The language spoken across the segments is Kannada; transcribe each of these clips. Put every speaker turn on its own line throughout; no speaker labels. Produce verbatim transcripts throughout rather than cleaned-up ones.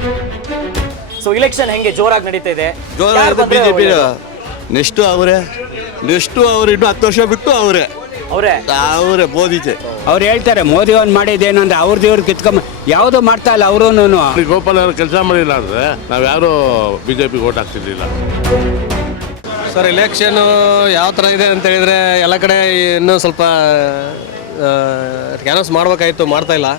ಸೊ ಇಲೆಕ್ಷನ್ ಹೆಂಗೆ ಜೋರಾಗಿ ನಡೀತಾ ಇದೆ?
ಬಿಜೆಪಿ ನೆಕ್ಸ್ಟ್ ಅವರೇ ನೆಕ್ಸ್ಟ್ ಅವ್ರು ಇನ್ನು ಹತ್ತು ವರ್ಷ ಬಿಟ್ಟು ಅವರೇ
ಅವರೇ
ಅವರೇ ಮೋದಿಜೆ.
ಅವ್ರು ಹೇಳ್ತಾರೆ ಮೋದಿ ಒಂದು ಮಾಡಿದ್ದೇನಂದ್ರೆ ಅವ್ರದ್ದು ಇವ್ರು ಕಿತ್ಕೊಂಬ ಯಾವುದೂ ಮಾಡ್ತಾ ಇಲ್ಲ ಅವರು.
ಗೋಪಾಲ್ ಅವರು ಕೆಲಸ ಮಾಡಿಲ್ಲ ಅಂದರೆ ನಾವು ಯಾರು ಬಿಜೆಪಿ ಓಟ್ ಹಾಕ್ತಿರ್ಲಿಲ್ಲ.
ಸರ್ ಇಲೆಕ್ಷನ್ ಯಾವ ಥರ ಇದೆ ಅಂತ ಹೇಳಿದರೆ ಎಲ್ಲ ಕಡೆ ಇನ್ನೂ ಸ್ವಲ್ಪ ಕ್ಯಾನ್ವಸ್ ಮಾಡ್ಬೇಕಾಯ್ತು, ಮಾಡ್ತಾ ಇಲ್ಲ.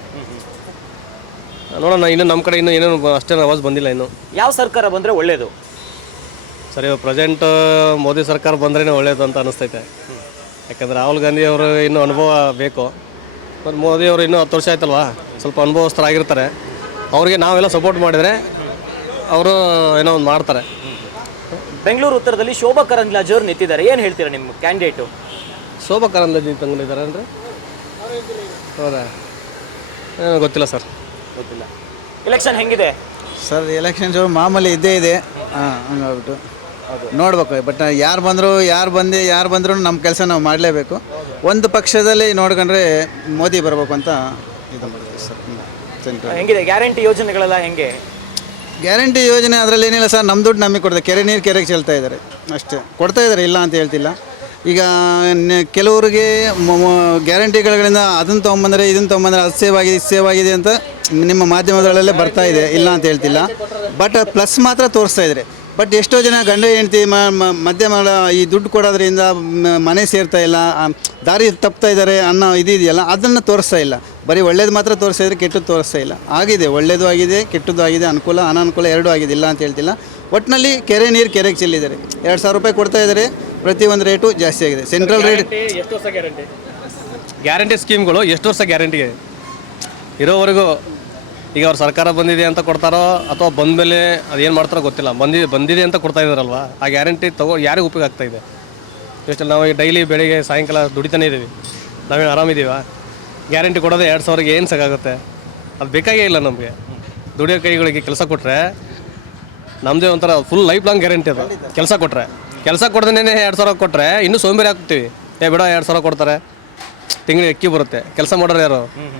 ನೋಡೋಣ, ಇನ್ನು ನಮ್ಮ ಕಡೆ ಇನ್ನೂ ಏನೇನು ಅಷ್ಟೇನು ಆವಾಜ್ ಬಂದಿಲ್ಲ ಇನ್ನು.
ಯಾವ ಸರ್ಕಾರ ಬಂದರೆ ಒಳ್ಳೇದು?
ಸರಿ, ಪ್ರೆಸೆಂಟ್ ಮೋದಿ ಸರ್ಕಾರ ಬಂದ್ರೇ ಒಳ್ಳೇದು ಅಂತ ಅನಿಸ್ತೈತೆ. ಯಾಕಂದರೆ ರಾಹುಲ್ ಗಾಂಧಿ ಅವರು ಇನ್ನೂ ಅನುಭವ ಬೇಕು. ಮತ್ತು ಮೋದಿ ಅವರು ಇನ್ನೂ ಹತ್ತು ವರ್ಷ ಆಯ್ತಲ್ವಾ, ಸ್ವಲ್ಪ ಅನುಭವಸ್ಥರಾಗಿರ್ತಾರೆ. ಅವ್ರಿಗೆ ನಾವೆಲ್ಲ ಸಪೋರ್ಟ್ ಮಾಡಿದರೆ ಅವರು ಏನೋ ಒಂದು ಮಾಡ್ತಾರೆ.
ಬೆಂಗಳೂರು ಉತ್ತರದಲ್ಲಿ ಶೋಭಾ ಕರಂದ್ಲಾಜೆ ಅವರು ನಿಂತಿದ್ದಾರೆ, ಏನು ಹೇಳ್ತೀರಾ ನಿಮ್ಮ ಕ್ಯಾಂಡಿಡೇಟು?
ಶೋಭಾ ಕರಂದ್ಲಾಜೆ ತಂಗೊಂಡಿದ್ದಾರೆ ಅಂದರೆ ಹೌದಾ? ಗೊತ್ತಿಲ್ಲ ಸರ್,
ಗೊತ್ತಿಲ್ಲ. ಎಲೆಕ್ಷನ್ ಹೆಂಗಿದೆ
ಸರ್? ಎಲೆಕ್ಷನ್ಸ್ ಮಾಮೂಲಿ ಇದ್ದೇ ಇದೆ, ಹಾಂ ಹಂಗಾಗ್ಬಿಟ್ಟು ನೋಡ್ಬೇಕು. ಬಟ್ ಯಾರು ಬಂದರು ಯಾರು ಬಂದು ಯಾರು ಬಂದರೂ ನಮ್ಮ ಕೆಲಸ ನಾವು ಮಾಡಲೇಬೇಕು. ಒಂದು ಪಕ್ಷದಲ್ಲಿ ನೋಡ್ಕೊಂಡ್ರೆ ಮೋದಿ ಬರಬೇಕು ಅಂತ ಇದು ಮಾಡ್ತೀವಿ ಸರ್. ಸೆಂಟ್ರಲ್
ಹೆಂಗಿದೆ ಗ್ಯಾರಂಟಿ ಯೋಜನೆಗಳೆಲ್ಲ ಹೆಂಗೆ?
ಗ್ಯಾರಂಟಿ ಯೋಜನೆ ಅದರಲ್ಲಿ ಏನಿಲ್ಲ ಸರ್, ನಮ್ಮ ದುಡ್ಡು ನಮಗೆ ಕೊಡ್ತಾರೆ. ಕೆರೆ ನೀರು ಕೆರೆಗೆ ಚೆಲ್ತಾ ಇದ್ದಾರೆ ಅಷ್ಟೇ, ಕೊಡ್ತಾ ಇದ್ದಾರೆ, ಇಲ್ಲ ಅಂತ ಹೇಳ್ತಿಲ್ಲ. ಈಗ ಕೆಲವರಿಗೆ ಗ್ಯಾರಂಟಿಗಳಿಂದ ಅದನ್ನು ತೊಗೊಂಬಂದರೆ ಇದನ್ನು ತೊಗೊಂಬಂದರೆ ಅದು ಸೇವ್ ಆಗಿದೆ ಇದು ಸೇವ್ ಆಗಿದೆ ಅಂತ ನಿಮ್ಮ ಮಾಧ್ಯಮಗಳಲ್ಲೇ ಬರ್ತಾ ಇದೆ, ಇಲ್ಲ ಅಂತ ಹೇಳ್ತಿಲ್ಲ. ಬಟ್ ಪ್ಲಸ್ ಮಾತ್ರ ತೋರಿಸ್ತಾ ಇದ್ದಾರೆ. ಬಟ್ ಎಷ್ಟೋ ಜನ ಗಂಡ ಹೆಂಡ್ತಿ ಮಧ್ಯಮ ಈ ದುಡ್ಡು ಕೊಡೋದ್ರಿಂದ ಮನೆ ಸೇರ್ತಾ ಇಲ್ಲ, ದಾರಿ ತಪ್ತಾ ಇದ್ದಾರೆ ಅನ್ನೋ ಇದೆಯಲ್ಲ, ಅದನ್ನು ತೋರಿಸ್ತಾ ಇಲ್ಲ. ಬರೀ ಒಳ್ಳೇದು ಮಾತ್ರ ತೋರಿಸ್ತಾ ಇದ್ರೆ, ಕೆಟ್ಟದ್ದು ತೋರಿಸ್ತಾ ಇಲ್ಲ. ಆಗಿದೆ, ಒಳ್ಳೇದು ಆಗಿದೆ, ಕೆಟ್ಟದ್ದು ಆಗಿದೆ, ಅನುಕೂಲ ಅನಾನುಕೂಲ ಎರಡೂ ಆಗಿದೆ, ಇಲ್ಲ ಅಂತ ಹೇಳ್ತಿಲ್ಲ. ಒಟ್ಟಿನಲ್ಲಿ ಕೆರೆ ನೀರು ಕೆರೆಗೆ ಚೆಲ್ಲಿದ್ದಾರೆ. ಎರಡು ಸಾವಿರ ರೂಪಾಯಿ ಕೊಡ್ತಾ ಇದ್ದಾರೆ, ಪ್ರತಿಯೊಂದು ರೇಟು ಜಾಸ್ತಿ ಆಗಿದೆ. ಸೆಂಟ್ರಲ್ ರೇಟ್
ಎಷ್ಟು ವರ್ಷ ಗ್ಯಾರಂಟಿ ಗ್ಯಾರಂಟಿ ಸ್ಕೀಮ್ಗಳು ಎಷ್ಟು ವರ್ಷ ಗ್ಯಾರಂಟಿಗೆ ಇರೋವರೆಗೂ ಈಗ ಅವ್ರು ಸರ್ಕಾರ ಬಂದಿದೆ ಅಂತ ಕೊಡ್ತಾರೋ ಅಥವಾ ಬಂದಮೇಲೆ ಅದೇನು ಮಾಡ್ತಾರೋ ಗೊತ್ತಿಲ್ಲ. ಬಂದಿದೆ ಬಂದಿದೆ ಅಂತ ಕೊಡ್ತಾ ಇದ್ದಾರಲ್ವ, ಆ ಗ್ಯಾರಂಟಿ ತಗೋ ಯಾರಿಗೆ ಉಪಯೋಗ ಆಗ್ತಾ ಇದೆ? ಎಷ್ಟು ನಾವು ಈಗ ಡೈಲಿ ಬೆಳಿಗ್ಗೆ ಸಾಯಂಕಾಲ ದುಡಿತಾನೇ ಇದ್ದೀವಿ, ನಾವೇನು ಆರಾಮಿದ್ದೀವ? ಗ್ಯಾರಂಟಿ ಕೊಡೋದೇ ಎರಡು ಸಾವಿರಕ್ಕೆ ಏನು ಸಾಕಾಗುತ್ತೆ? ಅದು ಬೇಕಾಗೇ ಇಲ್ಲ ನಮಗೆ. ದುಡಿಯೋ ಕೈಗಳಿಗೆ ಕೆಲಸ ಕೊಟ್ಟರೆ ನಮ್ಮದೇ ಒಂಥರ ಫುಲ್ ಲೈಫ್ ಲಾಂಗ್ ಗ್ಯಾರಂಟಿ ಅದು. ಕೆಲಸ ಕೊಟ್ಟರೆ ಕೆಲಸ ಕೊಡ್ದೇ ಎರಡು ಸಾವಿರ ಕೊಟ್ಟರೆ ಇನ್ನೂ ಸೋಂಬೇರಿ ಹಾಕ್ತೀವಿ. ಏ ಬಿಡೋ ಎರಡು ಸಾವಿರ ಕೊಡ್ತಾರೆ, ತಿಂಗಳಿಗೆ ಅಕ್ಕಿ ಬರುತ್ತೆ, ಕೆಲಸ ಮಾಡೋರು ಯಾರು?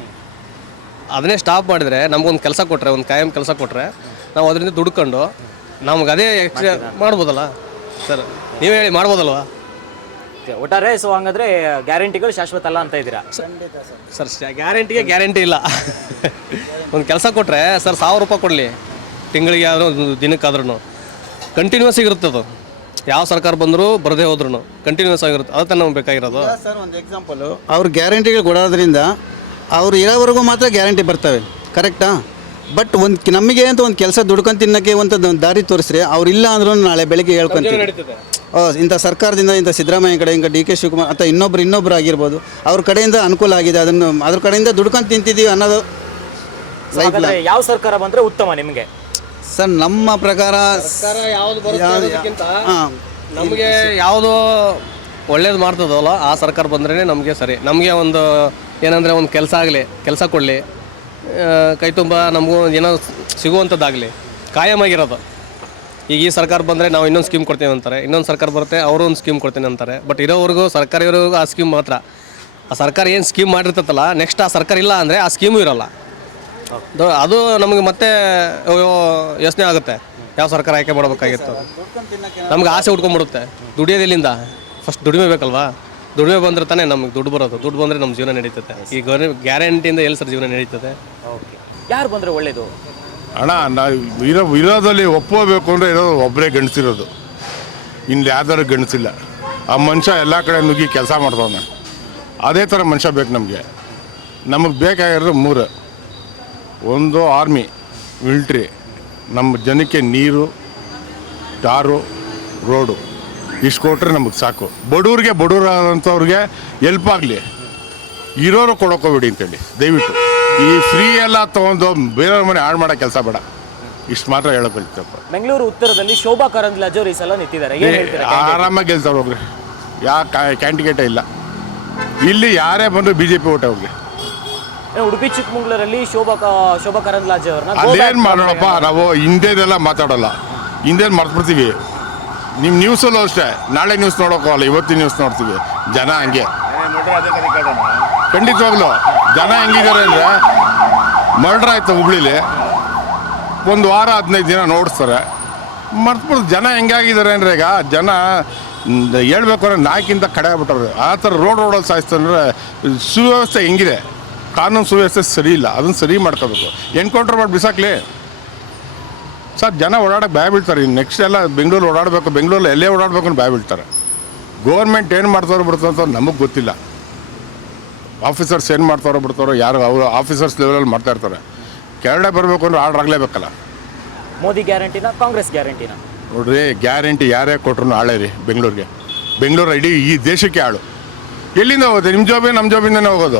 ಅದನ್ನೇ ಸ್ಟಾಪ್ ಮಾಡಿದರೆ ನಮಗೊಂದು ಕೆಲಸ ಕೊಟ್ಟರೆ, ಒಂದು ಕಾಯಂ ಕೆಲಸ ಕೊಟ್ಟರೆ ನಾವು ಅದರಿಂದ ದುಡ್ಕೊಂಡು ನಮ್ಗೆ ಅದೇ ಎಕ್ಸ್ಟ್ರಾ ಮಾಡ್ಬೋದಲ್ಲ ಸರ್? ನೀವೇ ಹೇಳಿ, ಮಾಡ್ಬೋದಲ್ವಾ
ಒಟ್ಟಾರೆ? ಸೊ ಹಂಗಾದ್ರೆ ಗ್ಯಾರಂಟಿಗಳು ಶಾಶ್ವತ ಅಲ್ಲ ಅಂತ ಇದ್ದೀರಾ
ಸರ್? ಗ್ಯಾರಂಟಿಗೆ ಗ್ಯಾರಂಟಿ ಇಲ್ಲ. ಒಂದು ಕೆಲಸ ಕೊಟ್ಟರೆ ಸರ್ ಸಾವಿರ ರೂಪಾಯಿ ಕೊಡಲಿ ತಿಂಗಳಿಗೆ, ಆದರೂ ದಿನಕ್ಕಾದ್ರೂ ಕಂಟಿನ್ಯೂಸ್ ಆಗಿರುತ್ತೆ ಅದು. ಯಾವ ಸರ್ಕಾರ ಬಂದರೂ ಬರದೇ ಹೋದ್ರೂ ಕಂಟಿನ್ಯೂಸ್ ಆಗಿರುತ್ತೆ. ಅದು ನಮ್ಗೆ ಬೇಕಾಗಿರೋದು
ಸರ್. ಒಂದು ಎಕ್ಸಾಂಪಲು, ಅವ್ರು ಗ್ಯಾರಂಟಿಗಳು ಕೊಡೋದ್ರಿಂದ ಅವ್ರು ಇರೋವರೆಗೂ ಮಾತ್ರ ಗ್ಯಾರಂಟಿ ಬರ್ತವೆ, ಕರೆಕ್ಟಾ? ಬಟ್ ಒಂದು ನಮಗೆ ಅಂತ ಒಂದು ಕೆಲಸ ದುಡ್ಕೊಂಡು ತಿನ್ನೋಕ್ಕೆ ಒಂದು ದಾರಿ ತೋರಿಸ್ರಿ, ಅವ್ರು ಇಲ್ಲ ಅಂದ್ರೂ ನಾಳೆ ಬೆಳಿಗ್ಗೆ ಹೇಳ್ಕೊಂತೀವಿ, ಇಂಥ ಸರ್ಕಾರದಿಂದ, ಇಂಥ ಸಿದ್ದರಾಮಯ್ಯ ಕಡೆ, ಇಂಥ ಡಿ ಕೆ ಶಿವಕುಮಾರ್ ಅಥವಾ ಇನ್ನೊಬ್ರು ಇನ್ನೊಬ್ರು ಆಗಿರ್ಬೋದು, ಅವ್ರ ಕಡೆಯಿಂದ ಅನುಕೂಲ ಆಗಿದೆ, ಅದನ್ನು ಅದ್ರ ಕಡೆಯಿಂದ ದುಡ್ಕೊಂಡು ತಿಂತಿದ್ದೀವಿ ಅನ್ನೋದು ಲೈಫ್.
ಯಾವ ಸರ್ಕಾರ ಬಂದರೆ ಉತ್ತಮ ನಿಮಗೆ
ಸರ್? ನಮ್ಮ ಪ್ರಕಾರ
ನಮಗೆ ಯಾವುದು ಒಳ್ಳೇದು ಮಾಡ್ತದಲ್ಲ ಆ ಸರ್ಕಾರ ಬಂದ್ರೇ ನಮಗೆ ಸರಿ. ನಮಗೆ ಒಂದು ಏನಂದರೆ ಒಂದು ಕೆಲಸ ಆಗಲಿ, ಕೆಲಸ ಕೊಡಲಿ, ಕೈ ತುಂಬ ನಮಗೂ ಏನೋ ಸಿಗುವಂಥದ್ದಾಗಲಿ, ಕಾಯಮಾಗಿರೋದು. ಈಗ ಈ ಸರ್ಕಾರ ಬಂದರೆ ನಾವು ಇನ್ನೊಂದು ಸ್ಕೀಮ್ ಕೊಡ್ತೀವಿ ಅಂತಾರೆ, ಇನ್ನೊಂದು ಸರ್ಕಾರ ಬರುತ್ತೆ ಅವರು ಒಂದು ಸ್ಕೀಮ್ ಕೊಡ್ತೀನಿ ಅಂತಾರೆ. ಬಟ್ ಇರೋವರೆಗೂ ಸರ್ಕಾರ ಇರೋವರೆಗೂ ಆ ಸ್ಕೀಮ್ ಮಾತ್ರ. ಆ ಸರ್ಕಾರ ಏನು ಸ್ಕೀಮ್ ಮಾಡಿರ್ತಲ್ಲ, ನೆಕ್ಸ್ಟ್ ಆ ಸರ್ಕಾರ ಇಲ್ಲ ಅಂದರೆ ಆ ಸ್ಕೀಮು ಇರೋಲ್ಲ. ಅದು ನಮಗೆ ಮತ್ತೆ ಯೋಚನೆ ಆಗುತ್ತೆ, ಯಾವ ಸರ್ಕಾರ ಆಯ್ಕೆ ಮಾಡಬೇಕಾಗಿತ್ತು. ನಮ್ಗೆ ಆಸೆ ಉಟ್ಕೊಂಡ್ಬಿಡುತ್ತೆ. ದುಡಿಯೋದಿಲ್ಲಿಂದ ಫಸ್ಟ್ ದುಡಿಮೆ ಬೇಕಲ್ವಾ? ದುಡಿಮೆ ಬಂದರೆ ತಾನೇ ನಮ್ಗೆ ದುಡ್ಡು ಬರೋದು. ದುಡ್ಡು ಬಂದರೆ ನಮ್ಮ ಜೀವನ ನಡೀತದೆ. ಈ ಗೌರ್ಮೆಂಟ್ ಗ್ಯಾರಂಟಿಯಿಂದ ಎಲ್ಲಿ ಸರ್ ಜೀವನ ನಡೀತದೆ?
ಓಕೆ, ಯಾರು ಬಂದರೆ ಒಳ್ಳೇದು?
ಅಣ್ಣ, ನಾವು ಇರೋ ಇರೋದಲ್ಲಿ ಒಪ್ಪೋಬೇಕು ಅಂದರೆ ಇರೋದು ಒಬ್ಬರೇ ಗಂಡಸಿರೋದು, ಇನ್ನು ಯಾವ್ದಾರು ಗಂಡಸಿಲ್ಲ. ಆ ಮನುಷ್ಯ ಎಲ್ಲ ಕಡೆ ನುಗ್ಗಿ ಕೆಲಸ ಮಾಡ್ತಾವನೆ. ಅದೇ ಥರ ಮನುಷ್ಯ ಬೇಕು ನಮಗೆ. ನಮಗೆ ಬೇಕಾಗಿರೋದು ಮೂರು: ಒಂದು ಆರ್ಮಿ, ಮಿಲ್ಟ್ರಿ, ನಮ್ಮ ಜನಕ್ಕೆ ನೀರು, ಟಾರು, ರೋಡು, ಇಷ್ಟು ಕೊಟ್ಟರೆ ನಮಗೆ ಸಾಕು. ಬಡವ್ರಿಗೆ ಬಡವರಾದಂಥವ್ರಿಗೆ ಎಲ್ಪ್ ಆಗಲಿ, ಇರೋರು ಕೊಡೋಕೋಬೇಡಿ ಅಂತೇಳಿ ದಯವಿಟ್ಟು. ಈ ಫ್ರೀ ಎಲ್ಲ ತೊಗೊಂಡು ಬೇರೆಯವ್ರ ಮನೆ ಹಾಳು ಮಾಡೋ ಕೆಲಸ ಬೇಡ, ಇಷ್ಟು ಮಾತ್ರ ಹೇಳೋಕ್ಕಿತ್ತಪ್ಪ.
ಬೆಂಗಳೂರು ಉತ್ತರದಲ್ಲಿ ಶೋಭಾ ಕರಂದ್ಲಾಜೆ ಅವರು ಈ ಸಲ ನಿಂತಿದ್ದಾರೆ,
ಆರಾಮಾಗಿ ಗೆಲ್ತಾರೆ ಹೋಗ್ರಿ. ಯಾವ ಕ್ಯಾಂಡಿಡೇಟ ಇಲ್ಲ ಇಲ್ಲಿ. ಯಾರೇ ಬಂದರೂ ಬಿ ಜೆ ಪಿ ಓಟ ಹೋಗ್ರಿ.
ಉಡುಪಿ ಚಿಕ್ಕಮಗಳೂರಲ್ಲಿ ಶೋಭಾ ಶೋಭಾ ಕರಂದ್ಲಾಜೆ ಅವ್ರನ್ನ
ಅದೇನು ಮಾಡೋಣಪ್ಪ, ನಾವು ಹಿಂದೆದೆಲ್ಲ ಮಾತಾಡೋಲ್ಲ, ಹಿಂದೇನು ಮರ್ತ್ಬಿಡ್ತೀವಿ. ನಿಮ್ಮ ನ್ಯೂಸಲ್ಲೂ ಅಷ್ಟೇ, ನಾಳೆ ನ್ಯೂಸ್ ನೋಡೋಕ್ಕಲ್ಲ, ಇವತ್ತಿನ ನ್ಯೂಸ್ ನೋಡ್ತೀವಿ. ಜನ ಹಂಗೆ ಖಂಡಿತವಾಗ್ಲೂ ಜನ ಹೆಂಗಿದ್ದಾರೆ ಅಂದರೆ, ಮರ್ಡ್ರ್ ಆಯ್ತು ಹುಬ್ಳಿಲಿ, ಒಂದು ವಾರ ಹದಿನೈದು ದಿನ ನೋಡಿಸ್ತಾರೆ ಮರ್ತ್ಬಿಟ್ಟು ಜನ ಹೆಂಗಾಗಿದ್ದಾರೆ ಅಂದರೆ ಈಗ ಜನ ಮ್, ಹೇಳ್ಬೇಕು ಅಂದ್ರೆ ನಾಯ್ಕಿಂತ ಕಡೆ ಆಗ್ಬಿಟ್ಟವ್ರೆ ಆ ಥರ ರೋಡ್ ರೋಡಲ್ಲಿ ಸಾಯಿಸ್ತಂದ್ರೆ ಸುವ್ಯವಸ್ಥೆ ಹೆಂಗಿದೆ ಕಾನೂನು ಸುವ್ಯವಸ್ಥೆ ಸರಿ ಇಲ್ಲ ಅದನ್ನು ಸರಿ ಮಾಡ್ಕೋಬೇಕು ಎನ್ಕೌಂಟ್ರ್ ಮಾಡಿ ಬಿಸಾಕ್ಲಿ ಸರ್ ಜನ ಓಡಾಡೋಕೆ ಭಯ ಬೀಳ್ತಾರೆ ಇನ್ನು ನೆಕ್ಸ್ಟ್ ಎಲ್ಲ ಬೆಂಗಳೂರು ಓಡಾಡಬೇಕು ಬೆಂಗಳೂರಲ್ಲಿ ಎಲ್ಲೇ ಓಡಾಡಬೇಕು ಅಂತ ಭಯ ಬೀಳ್ತಾರೆ ಗೌರ್ಮೆಂಟ್ ಏನು ಮಾಡ್ತಾರೋ ಬಿಡ್ತಾರೋ ಅಂತ ನಮಗೆ ಗೊತ್ತಿಲ್ಲ ಆಫೀಸರ್ಸ್ ಏನು ಮಾಡ್ತಾರೋ ಬಿಡ್ತಾರೋ ಯಾರು ಅವರು ಆಫೀಸರ್ಸ್ ಲೆವೆಲಲ್ಲಿ ಮಾಡ್ತಾ ಇರ್ತಾರೆ ಕೆಳಗಡೆ ಬರಬೇಕು ಅಂದ್ರೆ ಆರ್ಡ್ರ್ ಆಗಲೇಬೇಕಲ್ಲ
ಮೋದಿ ಗ್ಯಾರಂಟಿನ ಕಾಂಗ್ರೆಸ್ ಗ್ಯಾರಂಟಿನ?
ನೋಡ್ರಿ ಗ್ಯಾರಂಟಿ ಯಾರೇ ಕೊಟ್ರು ಆಳೆ ರೀ ಬೆಂಗಳೂರಿಗೆ ಬೆಂಗಳೂರು ಇಡೀ ಈ ದೇಶಕ್ಕೆ ಆಳು ಎಲ್ಲಿಂದ ಹೋಗುತ್ತೆ ನಿಮ್ಮ ಜಾಬೇ ನಮ್ಮ ಜಾಬಿಂದನೇ ಹೋಗೋದು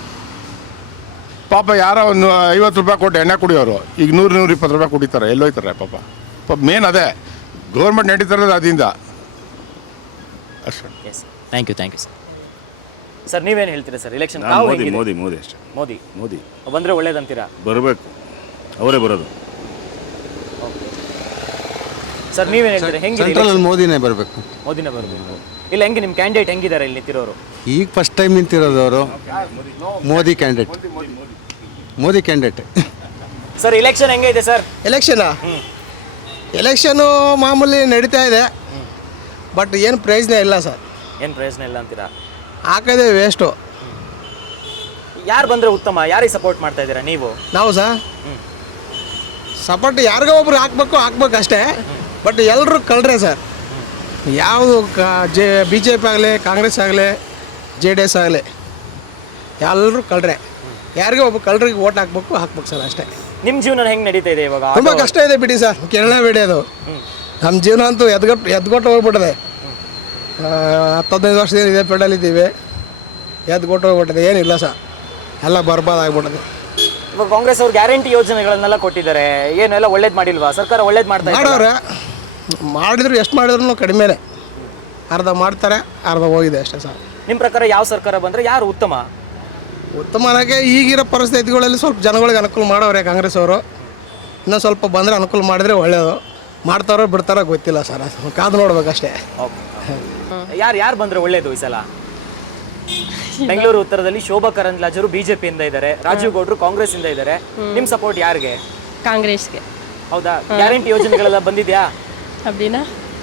ಪಾಪ ಯಾರೋ ಒಂದು ಐವತ್ತು ರೂಪಾಯಿ ಕೊಟ್ಟು ಎಣ್ಣೆ ಕುಡಿಯೋರು ಈಗ ನೂರು ನೂರ ಇಪ್ಪತ್ತು ರೂಪಾಯಿ ಕುಡಿತಾರೆ ಎಲ್ಲೋಯ್ತಾರೆ ಪಾಪ ಪಾಪ ಮೇನ್ ಅದೇ ಗೌರ್ಮೆಂಟ್ ನಡೀತಾರದು ಅದರಿಂದ ಅಷ್ಟೇ.
Yes thank you thank you sir. Sir ನೀವೇನು ಹೇಳ್ತೀರಾ ಸರ್ ಎಲೆಕ್ಷನ್
ಮೋದಿ ಮೋದಿ ಮೋದಿ ಅಷ್ಟೇ
ಮೋದಿ
ಮೋದಿ
ಬಂದರೆ ಒಳ್ಳೇದಂತೀರಾ?
ಬರಬೇಕು ಅವರೇ ಬರೋದು.
ಸರ್ ನೀವೇನು ಹೇಳ್ತೀರಾ ಹೆಂಗಿದೆ
ಸೆಂಟ್ರಲ್ ಮೋದಿನೇ ಬರಬೇಕು.
ಮೋದಿನೇ ಬರಬೇಕು ಇಲ್ಲ ಹೆಂಗೆ ನಿಮ್ಮ ಕ್ಯಾಂಡಿಡೇಟ್ ಹೆಂಗಿದ್ದಾರೆ ಇಲ್ಲಿ ನಿಂತಿರೋರು?
ಈಗ ಫಸ್ಟ್ ಟೈಮ್ ನಿಂತಿರೋದು ಅವರು Modi candidate Modi candidate.
Sir election ಹೆಂಗೆ ಇದೆ ಸರ್?
ಎಲೆಕ್ಷನಾ ಎಲೆಕ್ಷನು ಮಾಮೂಲಿ ನಡೀತಾ ಇದೆ ಬಟ್ ಏನು ಪ್ರಯೋಜನ ಇಲ್ಲ ಸರ್.
ಏನು ಪ್ರಯೋಜನ ಇಲ್ಲ ಅಂತೀರಾ?
ಹಾಕೋದೇ ವೇಸ್ಟು.
ಯಾರು ಬಂದರೆ ಉತ್ತಮ? ಯಾರಿಗೆ ಸಪೋರ್ಟ್ ಮಾಡ್ತಾ ಇದ್ದೀರಾ ನೀವು?
ನಾವು ಸರ್ ಸಪೋರ್ಟ್ ಯಾರಿಗೋ ಒಬ್ರು ಹಾಕ್ಬೇಕು ಹಾಕ್ಬೇಕು ಅಷ್ಟೇ ಬಟ್ ಎಲ್ಲರೂ ಕಳ್ರೆ ಸರ್. ಯಾವುದು ಜೆ ಬಿ ಜೆ ಪಿ ಆಗಲಿ ಕಾಂಗ್ರೆಸ್ ಆಗಲಿ ಜೆ ಡಿ ಎಸ್ ಆಗಲಿ ಎಲ್ಲರೂ ಕಳ್ರೆ. ಯಾರಿಗೋ ಒಬ್ಬ ಕಳ್ರಿಗೆ ಓಟ್ ಹಾಕ್ಬೇಕು ಹಾಕ್ಬೇಕು ಸರ್ ಅಷ್ಟೇ.
ನಿಮ್ಮ ಜೀವನ ಹೆಂಗೆ ನಡೀತಾ ಇದೆ ಇವಾಗ?
ತುಂಬ ಕಷ್ಟ ಇದೆ ಬಿಡಿ ಸರ್ ಕೇರಳ ಬಿಡೋದು. ನಮ್ಮ ಜೀವನ ಅಂತೂ ಎದ್ಗಟ್ಟು ಎದ್ಗೊಟ್ಟು ಹೋಗ್ಬಿಟ್ಟಿದೆ. ಹತ್ತು ಹದಿನೈದು ವರ್ಷದಿಂದ ಇದೇ ಫೀಲ್ಡಲ್ಲಿದ್ದೀವಿ ಎದ್ಗೊಟ್ಟು ಹೋಗ್ಬಿಟ್ಟಿದೆ ಏನಿಲ್ಲ ಸರ್ ಎಲ್ಲ ಬರ್ಬಾದ್ ಆಗ್ಬಿಟ್ಟಿದೆ.
ಇವಾಗ ಕಾಂಗ್ರೆಸ್ ಅವ್ರು ಗ್ಯಾರಂಟಿ ಯೋಜನೆಗಳನ್ನೆಲ್ಲ ಕೊಟ್ಟಿದ್ದಾರೆ ಏನೆಲ್ಲ ಒಳ್ಳೇದು ಮಾಡಿಲ್ವಾ? ಸರ್ಕಾರ ಒಳ್ಳೇದು ಮಾಡ್ತಾ ಇದೆ.
ಮಾಡೋರೆ ಮಾಡಿದ್ರು ಎಷ್ಟು ಮಾಡಿದ್ರು ಕಡಿಮೆನೇ. ಅರ್ಧ ಮಾಡ್ತಾರೆ ಅರ್ಧ ಹೋಗಿದೆ ಅಷ್ಟೇ ಸರ್.
ನಿಮ್ಮ ಪ್ರಕಾರ ಯಾವ ಸರ್ಕಾರ ಬಂದರೆ ಯಾರು ಉತ್ತಮ?
ಉತ್ತಮನಾಗೆ ಈಗಿರೋ ಪರಿಸ್ಥಿತಿಗಳಲ್ಲಿ ಸ್ವಲ್ಪ ಜನಗಳಿಗೆ ಅನುಕೂಲ ಮಾಡೋರೆ ಕಾಂಗ್ರೆಸ್ ಅವರು. ಇನ್ನೂ ಸ್ವಲ್ಪ ಬಂದರೆ ಅನುಕೂಲ ಮಾಡಿದ್ರೆ ಒಳ್ಳೆಯದು. ಮಾಡ್ತಾರೋ ಬಿಡ್ತಾರೋ ಗೊತ್ತಿಲ್ಲ ಸರ್, ಕಾದು ನೋಡ್ಬೇಕಷ್ಟೇ.
ಯಾರು ಯಾರು ಬಂದರೆ ಒಳ್ಳೇದು ಈ ಸಲ? ಬೆಂಗಳೂರು ಉತ್ತರದಲ್ಲಿ ಶೋಭಾ ಕರಂದ್ಲಾಜರು ಬಿಜೆಪಿಯಿಂದ ಇದ್ದಾರೆ, ರಾಜೀವ್ ಗೌಡ್ರು ಕಾಂಗ್ರೆಸ್ ಇಂದ ಇದ್ದಾರೆ. ನಿಮ್ಮ ಸಪೋರ್ಟ್ ಯಾರಿಗೆ?
ಕಾಂಗ್ರೆಸ್ಗೆ.
ಹೌದಾ? ಗ್ಯಾರಂಟಿ ಯೋಜನೆಗಳೆಲ್ಲ ಬಂದಿದ್ಯಾ?
ಅಬ್ಡಿನಾ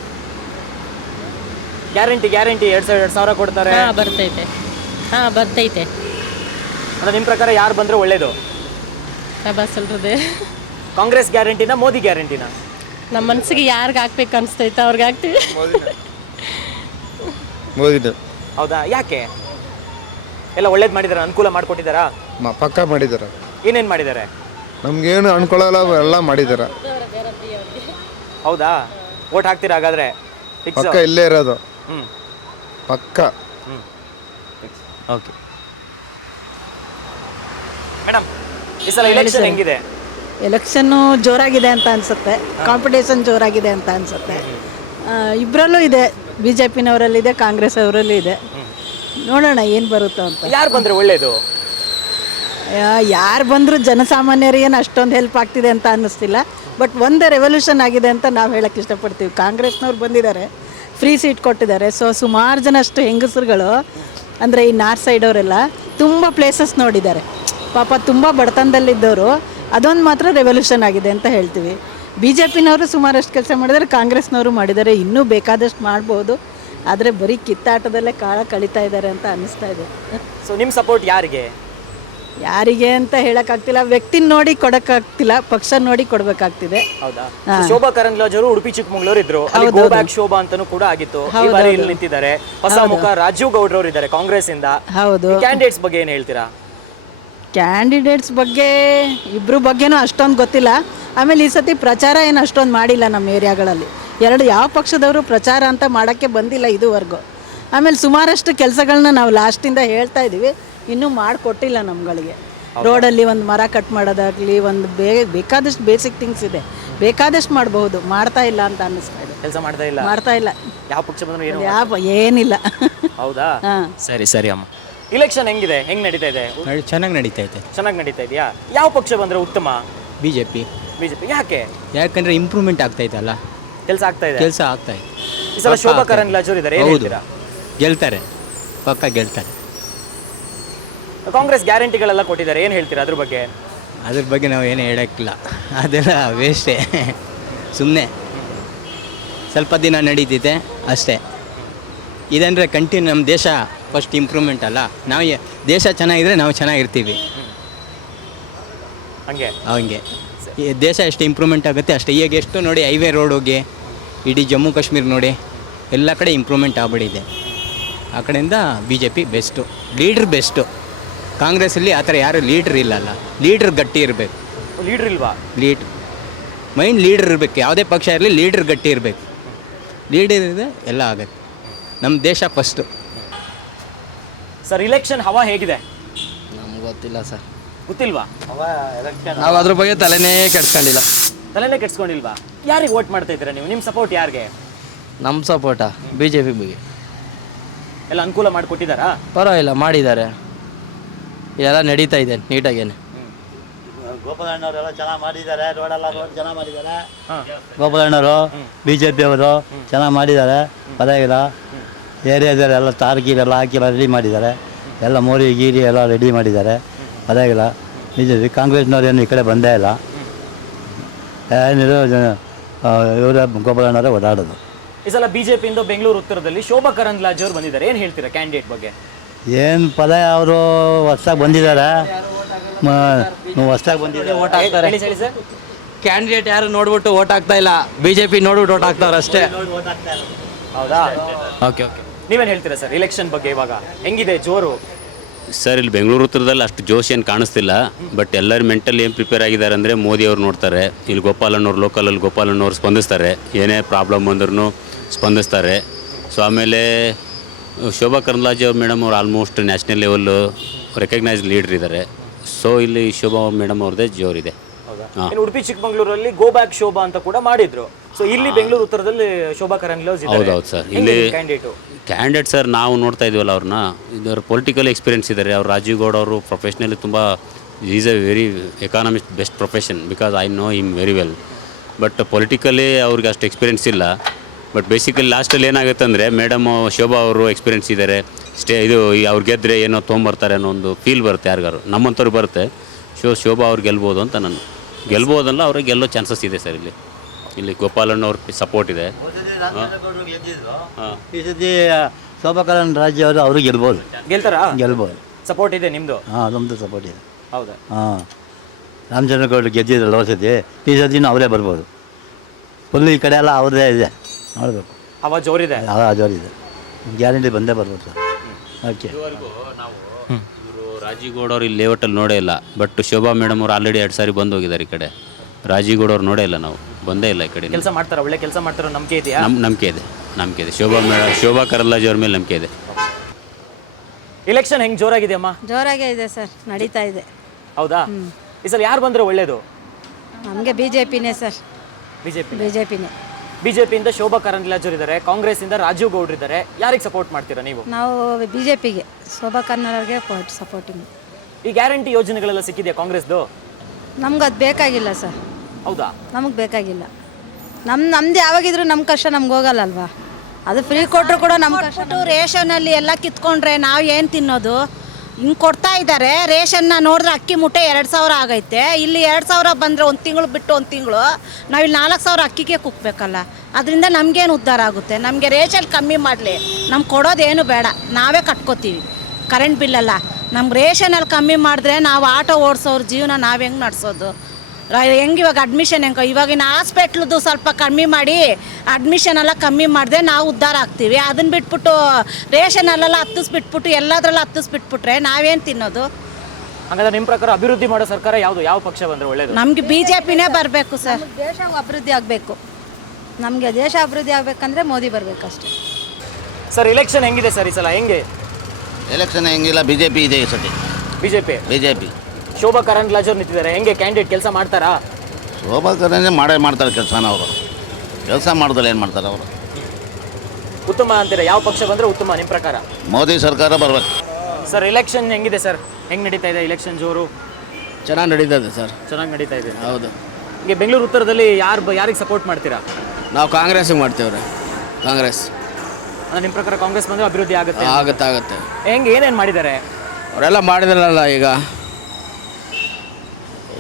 ಗ್ಯಾರಂಟಿ ಗ್ಯಾರಂಟಿ ಎರಡ್ ಸಾವಿರ ಎರಡ್ ಸಾವಿರ ಕೊಡ್ತಾರೆ.
ಹಾ ಬರ್ತೈತೆ ಹಾ ಬರ್ತೈತೆ
ಅಂದ್ರೆ ನಿಮ್ಮ ಪ್ರಕಾರ ಯಾರು ಬಂದ್ರೆ ಒಳ್ಳೇದು?
ಬಸ್ ಅಲ್ರದೆ
ಕಾಂಗ್ರೆಸ್ ಗ್ಯಾರಂಟಿನ ಮೋದಿ ಗ್ಯಾರಂಟಿನ?
ನಮ್ಮ ಮನಸ್ಸಿಗೆ ಯಾರಿಗೆ ಹಾಕ್ಬೇಕು ಅನಿಸ್ತೈತೆ ಅವ್ರಿಗೆ ಹಾಕ್ತೀವಿ.
ಮೋದಿನ.
ಹೌದಾ? ಯಾಕೆ? ಎಲ್ಲ ಒಳ್ಳೇದು ಮಾಡಿದಾರ, ಅನುಕೂಲ ಮಾಡಿಕೊಟ್ಟಿದ್ದಾರಾ?
ಪಕ್ಕ ಮಾಡಿದಾರೆ.
ಏನೇನು ಮಾಡಿದ್ದಾರೆ?
ನಮ್ಗೇನು ಅನ್ಕೊಳ್ಳಲ್ಲ ಎಲ್ಲ ಮಾಡಿದಾರೆ.
ಹೌದಾ? ಓಟ್ ಹಾಕ್ತೀರಾ ಹಾಗಾದ್ರೆ? ಫಿಕ್ಸ್
ಇಲ್ಲೇ ಇರೋದು.
ಹ್ಮ್
ಪಕ್ಕ.
ಹ್ಮ್ ಓಕೆ ಮೇಡಮ್, ಈ ಸಲ ಎಲೆಕ್ಷನ್ ಹೆಂಗಿದೆ?
ಎಲೆಕ್ಷನ್ನು ಜೋರಾಗಿದೆ ಅಂತ ಅನ್ಸುತ್ತೆ. ಕಾಂಪಿಟೇಷನ್ ಜೋರಾಗಿದೆ ಅಂತ ಅನ್ಸುತ್ತೆ. ಇಬ್ಬರಲ್ಲೂ ಇದೆ, ಬಿ ಜೆ ಪಿನವರಲ್ಲಿದೆ, ಕಾಂಗ್ರೆಸ್ ಅವರಲ್ಲೂ ಇದೆ. ನೋಡೋಣ ಏನು ಬರುತ್ತೋ ಅಂತ.
ಯಾರು ಬಂದ್ರೆ ಒಳ್ಳೇದು?
ಯಾರು ಬಂದರೂ ಜನಸಾಮಾನ್ಯರಿಗೇನು ಅಷ್ಟೊಂದು ಹೆಲ್ಪ್ ಆಗ್ತಿದೆ ಅಂತ ಅನ್ನಿಸ್ತಿಲ್ಲ. ಬಟ್ ಒಂದು ರೆವಲ್ಯೂಷನ್ ಆಗಿದೆ ಅಂತ ನಾವು ಹೇಳಕ್ಕೆ ಇಷ್ಟಪಡ್ತೀವಿ. ಕಾಂಗ್ರೆಸ್ನವ್ರು ಬಂದಿದ್ದಾರೆ, ಫ್ರೀ ಸೀಟ್ ಕೊಟ್ಟಿದ್ದಾರೆ. ಸೊ ಸುಮಾರು ಜನ ಅಷ್ಟು ಹೆಂಗಸರುಗಳು ಅಂದರೆ ಈ ನಾರ್ತ್ ಸೈಡವರೆಲ್ಲ ತುಂಬ ಪ್ಲೇಸಸ್ ನೋಡಿದ್ದಾರೆ. ಪಾಪ ತುಂಬ ಬಡತನದಲ್ಲಿದ್ದವರು. ಅದೊಂದು ಮಾತ್ರ ರೆವಲ್ಯೂಷನ್ ಆಗಿದೆ ಅಂತ ಹೇಳ್ತೀವಿ. ಬಿ ಜೆ ಪಿನವರು ಸುಮಾರಷ್ಟು ಕೆಲಸ ಮಾಡಿದ್ದಾರೆ, ಕಾಂಗ್ರೆಸ್ನವರು ಮಾಡಿದ್ದಾರೆ. ಇನ್ನೂ ಬೇಕಾದಷ್ಟು ಮಾಡ್ಬೋದು, ಆದರೆ ಬರೀ ಕಿತ್ತಾಟದಲ್ಲೇ ಕಾಲ ಕಳೀತಾ ಇದ್ದಾರೆ ಅಂತ ಅನ್ನಿಸ್ತಾ ಇದೆ.
ಸೊ ನಿಮ್ಮ ಸಪೋರ್ಟ್ ಯಾರಿಗೆ?
ಯಾರಿಗೆ ಅಂತ ಹೇಳಕ್ಕಾಗ್ತಿಲ್ಲ, ವ್ಯಕ್ತಿನ ನೋಡಿ ಕೊಡಕ್ಕಾಗ್ತಿಲ್ಲ, ಪಕ್ಷ ನೋಡಿ ಕೊಡಬೇಕಾಗ್ತಿದೆ.
ಹೌದಾ? ಶೋಭಾ ಕರಂದ್ಲಾಜೆ ಅವರು ಉಡುಪಿ ಚಿಕ್ಕಮಗಳೂರು ಇದ್ರು, ಗೋ ಬ್ಯಾಕ್ ಶೋಭಾ ಅಂತಾನೂ ಕೂಡ ಆಗಿತ್ತು. ಈ ಬಾರಿ ಇಲ್ಲಿ ನಿಂತಿದ್ದಾರೆ. ಹೊಸ ಮುಖ ರಾಜೀವ್ ಗೌಡ್ರವ್ರು ಇದ್ದಾರೆ ಕಾಂಗ್ರೆಸ್ ಇಂದ.
ಹೌದು.
ಕ್ಯಾಂಡಿಡೇಟ್ಸ್ ಬಗ್ಗೆ ಏನು ಹೇಳ್ತೀರಾ?
ಕ್ಯಾಂಡಿಡೇಟ್ಸ್ ಬಗ್ಗೆ ಇಬ್ಬರು ಬಗ್ಗೆನೂ ಅಷ್ಟೊಂದು ಗೊತ್ತಿಲ್ಲ. ಆಮೇಲೆ ಈ ಸತಿ ಪ್ರಚಾರ ಏನು ಅಷ್ಟೊಂದು ಮಾಡಿಲ್ಲ ನಮ್ಮ ಏರಿಯಾಗಳಲ್ಲಿ. ಎರಡು ಯಾವ ಪಕ್ಷದವರು ಪ್ರಚಾರ ಅಂತ ಮಾಡೋಕ್ಕೆ ಬಂದಿಲ್ಲ ಇದುವರೆಗೂ. ಆಮೇಲೆ ಸುಮಾರಷ್ಟು ಕೆಲಸಗಳನ್ನ ನಾವು ಲಾಸ್ಟಿಂದ ಹೇಳ್ತಾ ಇದ್ದೀವಿ, ಇನ್ನೂ ಮಾಡಿಕೊಟ್ಟಿಲ್ಲ ನಮ್ಗಳಿಗೆ. ರೋಡಲ್ಲಿ ಒಂದು ಮರ ಕಟ್ ಮಾಡೋದಾಗಲಿ, ಒಂದು ಬೇ ಬೇಕಾದಷ್ಟು ಬೇಸಿಕ್ ಥಿಂಗ್ಸ್ ಇದೆ, ಬೇಕಾದಷ್ಟು ಮಾಡಬಹುದು, ಮಾಡ್ತಾ ಇಲ್ಲ ಅಂತ ಅನ್ನಿಸ್ತಾ ಇದೆ.
ಕೆಲಸ ಮಾಡ್ತಾ ಇಲ್ಲ
ಮಾಡ್ತಾ ಇಲ್ಲ
ಯಾವ ಪಕ್ಷ ಬಂದ್ರು ಏನು
ಯಾವ ಏನಿಲ್ಲ.
ಹೌದಾ?
ಹಾಂ
ಸರಿ ಸರಿ ಅಮ್ಮ. ಇಲೆಕ್ಷನ್ ಹೆಂಗಿದೆ? ಹೆಂಗ್ ನಡೀತಾ ಇದೆ?
ಚೆನ್ನಾಗಿ ನಡೀತಾ ಇದೆ.
ಚೆನ್ನಾಗಿ ನಡೀತಾ ಇದೆಯಾ? ಯಾವ ಪಕ್ಷ ಬಂದ್ರೆ ಉತ್ತಮ?
B J P.
ಬಿಜೆಪಿ. ಯಾಕೆ?
ಯಾಕಂದ್ರೆ ಇಂಪ್ರೂವ್ಮೆಂಟ್ ಆಗ್ತಾ ಇದೆ ಅಲ್ಲ,
ಕೆಲಸ ಆಗ್ತಾ ಇದೆ.
ಕೆಲಸ ಆಗ್ತಾ ಇದೆ.
ಈ ಸಲ ಶೋಭಾ ಕರಂದ್ಲಾಜೆ ಇದ್ದಾರೆ, ಏನು ಹೇಳ್ತೀರಾ?
ಗೆಲ್ತಾರೆ, ಪಕ್ಕ ಗೆಲ್ತಾರೆ.
ಕಾಂಗ್ರೆಸ್ ಗ್ಯಾರಂಟಿಗಳೆಲ್ಲ ಕೊಟ್ಟಿದ್ದಾರೆ, ಏನು ಹೇಳ್ತೀರಾ ಅದ್ರ ಬಗ್ಗೆ?
ಅದ್ರ ಬಗ್ಗೆ ನಾವು ಏನು ಹೇಳೋಕ್ಕಿಲ್ಲ, ಅದೆಲ್ಲ ವೇಸ್ಟೇ, ಸುಮ್ಮನೆ ಸ್ವಲ್ಪ ದಿನ ನಡೀತಿದೆ ಅಷ್ಟೇ. ಇದಂದರೆ ಕಂಟಿನ್ಯೂ ನಮ್ಮ ದೇಶ ಫಸ್ಟ್ ಇಂಪ್ರೂವ್ಮೆಂಟ್ ಅಲ್ಲ, ನಾವು ಯ- ದೇಶ ಚೆನ್ನಾಗಿದ್ರೆ ನಾವು ಚೆನ್ನಾಗಿರ್ತೀವಿ.
ಹಂಗೆ
ಹಂಗೆ ಈ ದೇಶ ಎಷ್ಟು ಇಂಪ್ರೂವ್ಮೆಂಟ್ ಆಗುತ್ತೆ ಅಷ್ಟೇ. ಈಗ ಎಷ್ಟು ನೋಡಿ ಹೈವೇ ರೋಡ್ ಹೋಗಿ ಇಡೀ ಜಮ್ಮು ಕಾಶ್ಮೀರ ನೋಡಿ ಎಲ್ಲ ಕಡೆ ಇಂಪ್ರೂವ್ಮೆಂಟ್ ಆಗ್ಬಿಟ್ಟಿದೆ. ಆ ಕಡೆಯಿಂದ B J P best, leader best. ಕಾಂಗ್ರೆಸ್ಸಲ್ಲಿ ಆ ಥರ ಯಾರು ಲೀಡ್ರ್ ಇಲ್ಲಲ್ಲ, ಲೀಡ್ರ್ ಗಟ್ಟಿ ಇರಬೇಕು.
ಲೀಡರ್ ಇಲ್ವಾ?
ಲೀಡ್ ಮೈಂಡ್ ಲೀಡ್ರ್ ಇರಬೇಕು, ಯಾವುದೇ ಪಕ್ಷ ಇರಲಿ ಲೀಡ್ರ್ ಗಟ್ಟಿ ಇರಬೇಕು. ಲೀಡರ್ ಇದೆ ಎಲ್ಲ ಆಗುತ್ತೆ. ನಮ್ಮ ದೇಶ ಫಸ್ಟು.
ಸರ್ ಇಲೆಕ್ಷನ್ ಹವಾ ಹೇಗಿದೆ?
ನಮ್ಗೆ ಗೊತ್ತಿಲ್ಲ ಸರ್,
ಗೊತ್ತಿಲ್ವಾ?
ನಾವು ಅದ್ರ ಬಗ್ಗೆ ತಲೆನೇ ಕೆಡ್ಸ್ಕೊಂಡಿಲ್ಲ.
ತಲೆನೇ ಕೆಡ್ಸ್ಕೊಂಡಿಲ್ವಾ? ಯಾರಿಗೆ ವೋಟ್ ಮಾಡ್ತಾ ಇದ್ದೀರಾ ನೀವು? ನಿಮ್ಮ ಸಪೋರ್ಟ್ ಯಾರಿಗೆ?
ನಮ್ಮ ಸಪೋರ್ಟ ಬಿ ಜೆ ಪಿ ಬಗ್ಗೆ
ಎಲ್ಲ ಅನುಕೂಲ ಮಾಡಿಕೊಟ್ಟಿದ್ದಾರಾ?
ಪರವಾಗಿಲ್ಲ, ಮಾಡಿದ್ದಾರೆ, ಎಲ್ಲ ನಡೀತಾ ಇದೆ ನೀಟಾಗೇನೆ.
ಗೋಪಾಲಣ್ಣವರೆಲ್ಲ ಚೆನ್ನಾಗಿ ಮಾಡಿದ್ದಾರೆ, ರೋಡೆಲ್ಲ ರೋಡ್ ಚೆನ್ನಾಗಿ ಮಾಡಿದ್ದಾರೆ.
ಹಾಂ.
ಗೋಪಾಲಣ್ಣವರು ಬಿ ಜೆ ಪಿಯವರು ಚೆನ್ನಾಗಿ ಮಾಡಿದ್ದಾರೆ, ಪರವಾಗಿಲ್ಲ. ಏರಿಯಾದಲ್ಲೆಲ್ಲ ತಾರ್ ಗೀರೆಲ್ಲ ಹಾಕಿ ರೆಡಿ ಮಾಡಿದ್ದಾರೆ, ಎಲ್ಲ ಮೋರಿ ಗೀರಿ ಎಲ್ಲ ರೆಡಿ ಮಾಡಿದ್ದಾರೆ, ಪರವಾಗಿಲ್ಲ. ಬಿ ಜೆ ಪಿ ಕಾಂಗ್ರೆಸ್ನವ್ರು ಏನು ಈ ಕಡೆ ಬಂದೇ ಇಲ್ಲ, ಏನಿರೋ ಇವರ ಗೋಪಾಲಣ್ಣವರೇ ಓಡಾಡೋದು.
ಈ ಸಲ ಬಿಜೆಪಿಯಿಂದ ಬೆಂಗಳೂರು ಉತ್ತರದಲ್ಲಿ ಶೋಭಾ ಕರಂದ್ಲಾಜೆ ಅವರು ಬಂದಿದ್ದಾರೆ. ಏನು ಹೇಳ್ತೀರಾ ಕ್ಯಾಂಡಿಡೇಟ್ ಬಗ್ಗೆ?
ಏನು ಪದ ಅವರು ಹೊಸ್ದಾಗಿ ಬಂದಿದ್ದಾರೆ, ಹೊಸ್ದಾಗಿ ಬಂದಿದ್ದಾರೆ, ಓಟ್ ಹಾಕ್ತಾರೆ.
ಹೇಳಿ ಹೇಳಿ ಸರ್.
ಕ್ಯಾಂಡಿಡೇಟ್ ಯಾರು ನೋಡ್ಬಿಟ್ಟು ಓಟ್ ಹಾಕ್ತಾ ಇಲ್ಲ, ಬಿ ಜೆ ಪಿ ನೋಡ್ಬಿಟ್ಟು ಓಟ್ ಹಾಕ್ತಾವ್ರೆ ಅಷ್ಟೇ.
ಹೌದಾ?
ಓಕೆ ಓಕೆ
ನೀವೇನು ಹೇಳ್ತೀರಾ ಸರ್ ಇಲೆಕ್ಷನ್ ಬಗ್ಗೆ? ಇವಾಗ ಹೆಂಗಿದೆ ಜೋರು?
ಸರ್ ಇಲ್ಲಿ ಬೆಂಗಳೂರು ಉತ್ತರದಲ್ಲಿ ಅಷ್ಟು ಜೋಶ್ ಏನು ಕಾಣಿಸ್ತಿಲ್ಲ, ಬಟ್ ಎಲ್ಲರೂ ಮೆಂಟಲ್ ಏನು ಪ್ರಿಪೇರ್ ಆಗಿದ್ದಾರೆ ಅಂದರೆ ಮೋದಿ ಅವ್ರು ನೋಡ್ತಾರೆ. ಇಲ್ಲಿ ಗೋಪಾಲಣ್ಣವ್ರು ಲೋಕಲಲ್ಲಿ ಗೋಪಾಲಣ್ಣವ್ರು ಸ್ಪಂದಿಸ್ತಾರೆ, ಏನೇ ಪ್ರಾಬ್ಲಮ್ ಅಂದ್ರೂ ಸ್ಪಂದಿಸ್ತಾರೆ. ಸೊ ಆಮೇಲೆ ಶೋಭಾ ಕರಂದ್ಲಾಜೆ ಅವ್ರು ಮೇಡಮ್ ಅವ್ರು almost national level recognise leader ಇದ್ದಾರೆ. ಸೊ ಇಲ್ಲಿ ಶೋಭಾ ಮೇಡಮ್ ಅವ್ರದ್ದೇ ಜೋರಿದೆ. ಹಾಂ,
ಇನ್ನು ಉಡುಪಿ ಚಿಕ್ಕಮಂಗ್ಳೂರಲ್ಲಿ ಗೋ ಬ್ಯಾಕ್ ಶೋಭಾ ಅಂತ ಕೂಡ ಮಾಡಿದ್ರು. ಸೊ ಇಲ್ಲಿ ಬೆಂಗಳೂರು ಉತ್ತರದಲ್ಲಿ ಶೋಭಾ ಕರಂದ್ಲಾಜೆ
ಹೌದು ಹೌದು ಸರ್. ಇಲ್ಲಿ
ಕ್ಯಾಂಡಿಡೇಟು
ಕ್ಯಾಂಡಿಡೇಟ್ ಸರ್ ನಾವು ನೋಡ್ತಾ ಇದೀವಲ್ಲ ಅವ್ರನ್ನ, ಇದರ ಪೊಲಿಟಿಕಲ್ ಎಕ್ಸ್ಪೀರಿಯನ್ಸ್ ಇದ್ದಾರೆ. ಅವ್ರು ರಾಜೀವ್ ಗೌಡ ಅವರು ಪ್ರೊಫೆಷ್ನಲಿ ತುಂಬ is a very economist best profession, because I know him very well. But politically ಅವ್ರಿಗೆ ಅಷ್ಟು ಎಕ್ಸ್ಪೀರಿಯನ್ಸ್ ಇಲ್ಲ. ಬಟ್ ಬೇಸಿಕಲಿ ಲಾಸ್ಟಲ್ಲಿ ಏನಾಗುತ್ತೆ ಅಂದರೆ ಮೇಡಮ್ ಶೋಭಾ ಅವರು ಎಕ್ಸ್ಪೀರಿಯನ್ಸ್ ಇದ್ದಾರೆ, ಸ್ಟೇ ಇದು ಅವ್ರು ಗೆದ್ದರೆ ಏನೋ ತೊಗೊಂಬರ್ತಾರೆ ಅನ್ನೋ ಒಂದು ಫೀಲ್ ಬರುತ್ತೆ ಯಾರಿಗಾರು, ನಮ್ಮಂಥವ್ರು ಬರುತ್ತೆ. ಶೋ ಶೋಭಾ ಅವ್ರು ಗೆಲ್ಬೋದು ಅಂತ ನಾನು ಗೆಲ್ಬೋದಲ್ಲ, ಅವ್ರಿಗೆ ಗೆಲ್ಲೋ ಚಾನ್ಸಸ್ ಇದೆ ಸರ್. ಇಲ್ಲಿ ಇಲ್ಲಿ ಗೋಪಾಲಣ್ಣವ್ರ ಸಪೋರ್ಟ್ ಇದೆ. ಹಾಂ,
ಈ ಸತಿ ಶೋಭಾ ಕರಂದ್ಲಾಜೆ ಅವರು ಅವರು ಗೆಲ್ಬೋದು,
ಗೆಲ್ತಾರಾ?
ಗೆಲ್ಬೋದು.
ಸಪೋರ್ಟ್ ಇದೆ ನಿಮ್ಮದು?
ಹಾಂ, ನಮ್ಮದು ಸಪೋರ್ಟ್ ಇದೆ.
ಹೌದಾ?
ಹಾಂ, ರಾಮಚಂದ್ರಗೌಡರು ಗೆದ್ದಿದ್ರಲ್ಲ ಹೋದ ಸತಿ, ಈ ಸತಿನೂ ಅವರೇ ಬರ್ಬೋದು. ಫುಲ್ಲು ಈ ಕಡೆ ಎಲ್ಲ ಅವ್ರದ್ದೇ ಇದೆ, ನೋಡಬೇಕು.
ಹವಾ ಜೋರಿದೆ.
ಜೋರಿದೆ, ಗ್ಯಾರಂಟಿ ಬಂದೇ ಬರ್ಬೋದು ಸರ್. ಓಕೆ.
ಇವರು ರಾಜೀವ್ ಗೌಡ ಅವ್ರು ಇಲ್ಲಿ ಲೇಔಟಲ್ಲಿ ನೋಡೇ ಇಲ್ಲ, ಬಟ್ ಶೋಭಾ ಮೇಡಮ್ ಅವ್ರು ಆಲ್ರೆಡಿ ಎರಡು ಸಾರಿ ಬಂದು ಹೋಗಿದ್ದಾರೆ ಈ ಕಡೆ. ರಾಜೀವ್ ಗೌಡ ಅವ್ರು ನೋಡೇ ಇಲ್ಲ, ನಾವು ಬಂದೇ ಇಲ್ಲ ಈ ಕಡೆ.
ಕೆಲಸ ಮಾಡ್ತಾರ, ಒಳ್ಳೆ ಕೆಲಸ ಮಾಡ್ತಾರೋ ನಂಬಿಕೆ ಇದೆಯಾ?
ನಮ್ಮ ನಂಬಿಕೆ ಇದೆ, ನಂಬಿಕೆ ಇದೆ. ಶೋಭಾ ಮೇಡಮ್ ಶೋಭಾ ಕರಂದ್ಲಾಜೆ ಅವ್ರ ಮೇಲೆ ನಂಬಿಕೆ ಇದೆ.
ಇಲೆಕ್ಷನ್ ಹೆಂಗ್ ಜೋರಾಗಿದೆ ಅಮ್ಮ?
ಜೋರಾಗೇ ಇದೆ ಸರ್, ನಡೀತಾ ಇದೆ.
ಹೌದಾ? ಈ ಸಲ ಯಾರು ಬಂದ್ರೆ ಒಳ್ಳೇದು?
ನಮಗೆ ಬಿ ಜೆ ಪಿನೇ ಸರ್,
ಬಿಜೆಪಿ.
ಬಿ ಜೆ ಪಿನೇ.
ಬಿಜೆಪಿಯಿಂದ ಶೋಭಾ ಕರಂದ್ಲಾಜೆ ಇದ್ದಾರೆ, ಕಾಂಗ್ರೆಸ್ ಇಂದ ರಾಜೀವ್ ಗೌಡ್ರು ಇದ್ದಾರೆ. ಯಾರಿಗೆ ಸಪೋರ್ಟ್ ಮಾಡ್ತೀರಾ ನೀವು?
ನಾವು ಬಿ ಜೆ ಪಿಗೆ, ಶೋಭಾ ಕರ್ನಾಟಕಗೆ ಸಪೋರ್ಟಿಂಗ್.
ಈ ಗ್ಯಾರಂಟಿ ಯೋಜನೆಗಳೆಲ್ಲ ಸಿಕ್ಕಿದೆಯಾ ಕಾಂಗ್ರೆಸ್ದು?
ನಮ್ಗೆ ಅದು ಬೇಕಾಗಿಲ್ಲ ಸರ್.
ಹೌದಾ?
ನಮಗೆ ಬೇಕಾಗಿಲ್ಲ. ನಮ್ಮ ನಮ್ದು ಯಾವಾಗಿದ್ರು ನಮ್ಮ ಕಷ್ಟ ನಮ್ಗೆ ಹೋಗಲ್ಲ ಅಲ್ವಾ? ಅದು ಫ್ರೀ ಕೊಟ್ಟರು ಕೂಡ ನಮ್ಮ ಕಷ್ಟ. ರೇಷನಲ್ಲಿ ಎಲ್ಲ ಕಿತ್ಕೊಂಡ್ರೆ ನಾವು ಏನು ತಿನ್ನೋದು? ಹಿಂಗೆ ಕೊಡ್ತಾ ಇದ್ದಾರೆ. ರೇಷನ್ನ ನೋಡಿದ್ರೆ ಅಕ್ಕಿ ಮುಟ್ಟೆ ಎರಡು ಸಾವಿರ ಆಗೈತೆ. ಇಲ್ಲಿ ಎರಡು ಸಾವಿರ ಬಂದರೆ ಒಂದು ತಿಂಗಳು ಬಿಟ್ಟು ಒಂದು ತಿಂಗಳು ನಾವು ಇಲ್ಲಿ ನಾಲ್ಕು ಸಾವಿರ ಅಕ್ಕಿಗೆ ಕುಕ್ಬೇಕಲ್ಲ. ಅದರಿಂದ ನಮಗೇನು ಉದ್ಧಾರ ಆಗುತ್ತೆ? ನಮಗೆ ರೇಷನ್ ಕಮ್ಮಿ ಮಾಡಲಿ, ನಮ್ಗೆ ಕೊಡೋದೇನು ಬೇಡ, ನಾವೇ ಕಟ್ಕೋತೀವಿ ಕರೆಂಟ್ ಬಿಲ್ಲೆಲ್ಲ. ನಮ್ಗೆ ರೇಷನಲ್ಲಿ ಕಮ್ಮಿ ಮಾಡಿದ್ರೆ ನಾವು ಆಟೋ ಓಡಿಸೋರು ಜೀವನ ನಾವು ಹೆಂಗೆ ನಡೆಸೋದು? ಹೆಂಗೆ ಇವಾಗ ಅಡ್ಮಿಷನ್ ಹೆಂಗೆ ಇವಾಗಿನ ಹಾಸ್ಪಿಟ್ಲದ್ದು ಸ್ವಲ್ಪ ಕಮ್ಮಿ ಮಾಡಿ ಅಡ್ಮಿಷನ್ ಎಲ್ಲ ಕಮ್ಮಿ ಮಾಡಿದ್ರೆ ನಾವು ಉದ್ಧಾರ ಆಗ್ತೀವಿ. ಅದನ್ನು ಬಿಟ್ಬಿಟ್ಟು ರೇಷನಲ್ಲೆಲ್ಲ ಹತ್ತಿಸ್ಬಿಟ್ಬಿಟ್ಟು ಎಲ್ಲದರಲ್ಲ ಹತ್ತಿಸ್ಬಿಟ್ಬಿಟ್ರೆ ನಾವೇನು ತಿನ್ನೋದು?
ಹಾಗಾದ್ರೆ ನಿಮ್ಮ ಪ್ರಕಾರ ಅಭಿವೃದ್ಧಿ ಮಾಡೋ ಸರ್ಕಾರ ಯಾವುದು, ಯಾವ ಪಕ್ಷ ಬಂದ್ರೆ ಒಳ್ಳೇದು?
ನಮಗೆ ಬಿ ಜೆ ಪಿನೇ ಬರಬೇಕು ಸರ್. ದೇಶ ಅಭಿವೃದ್ಧಿ ಆಗಬೇಕು. ನಮಗೆ ದೇಶ ಅಭಿವೃದ್ಧಿ ಆಗಬೇಕಂದ್ರೆ ಮೋದಿ ಬರಬೇಕಷ್ಟೆ.
ಸರ್ ಇಲೆಕ್ಷನ್ ಹೆಂಗಿದೆ ಸರ್ ಈ ಸಲ? ಹೆಂಗೆ
ಎಲೆಕ್ಷನ್ ಹೆಂಗಿಲ್ಲ, ಬಿ ಜೆ ಪಿ ಇದೆ ಈ ಸತಿ.
BJP
B J P
Shobha Karandlaje ಅವ್ರು ನಿಂತಿದ್ದಾರೆ. ಹೆಂಗೆ ಕ್ಯಾಂಡಿಡೇಟ್ ಕೆಲಸ ಮಾಡ್ತಾರಾ?
ಶೋಭಾ ಕರಂದ್ಲಾಜೆ ಮಾಡೇ ಮಾಡ್ತಾರೆ ಕೆಲಸನ. ಅವರು ಕೆಲಸ ಮಾಡಿದ್ರೆ ಏನು ಮಾಡ್ತಾರೆ ಅವರು?
ಉತ್ತಮ ಅಂತೀರಾ? ಯಾವ ಪಕ್ಷ ಬಂದ್ರೆ ಉತ್ತಮ ನಿಮ್ಮ ಪ್ರಕಾರ?
ಮೋದಿ ಸರ್ಕಾರ ಬರಬೇಕು
ಸರ್. ಇಲೆಕ್ಷನ್ ಹೆಂಗಿದೆ ಸರ್? ಹೆಂಗೆ ನಡೀತಾ ಇದೆ ಇಲೆಕ್ಷನ್? ಜೋರು
ಚೆನ್ನಾಗಿ ನಡೀತದೆ ಸರ್.
ಚೆನ್ನಾಗಿ ನಡೀತಾ ಇದೆ.
ಹೌದು.
ಈಗ ಬೆಂಗಳೂರು ಉತ್ತರದಲ್ಲಿ ಯಾರು ಯಾರಿಗೆ ಸಪೋರ್ಟ್ ಮಾಡ್ತೀರಾ?
ನಾವು ಕಾಂಗ್ರೆಸ್ಸಿಗೆ ಮಾಡ್ತೇವ್ರಿ. ಕಾಂಗ್ರೆಸ್
ಅಂದ್ರೆ ನಿಮ್ಮ ಪ್ರಕಾರ ಕಾಂಗ್ರೆಸ್ ಬಂದ್ರೆ ಅಭಿವೃದ್ಧಿ ಆಗುತ್ತೆ?
ಆಗುತ್ತೆ ಆಗುತ್ತೆ.
ಹೆಂಗೆ ಏನೇನು ಮಾಡಿದ್ದಾರೆ
ಅವರೆಲ್ಲ ಮಾಡಿದ್ರಲ್ಲ, ಈಗ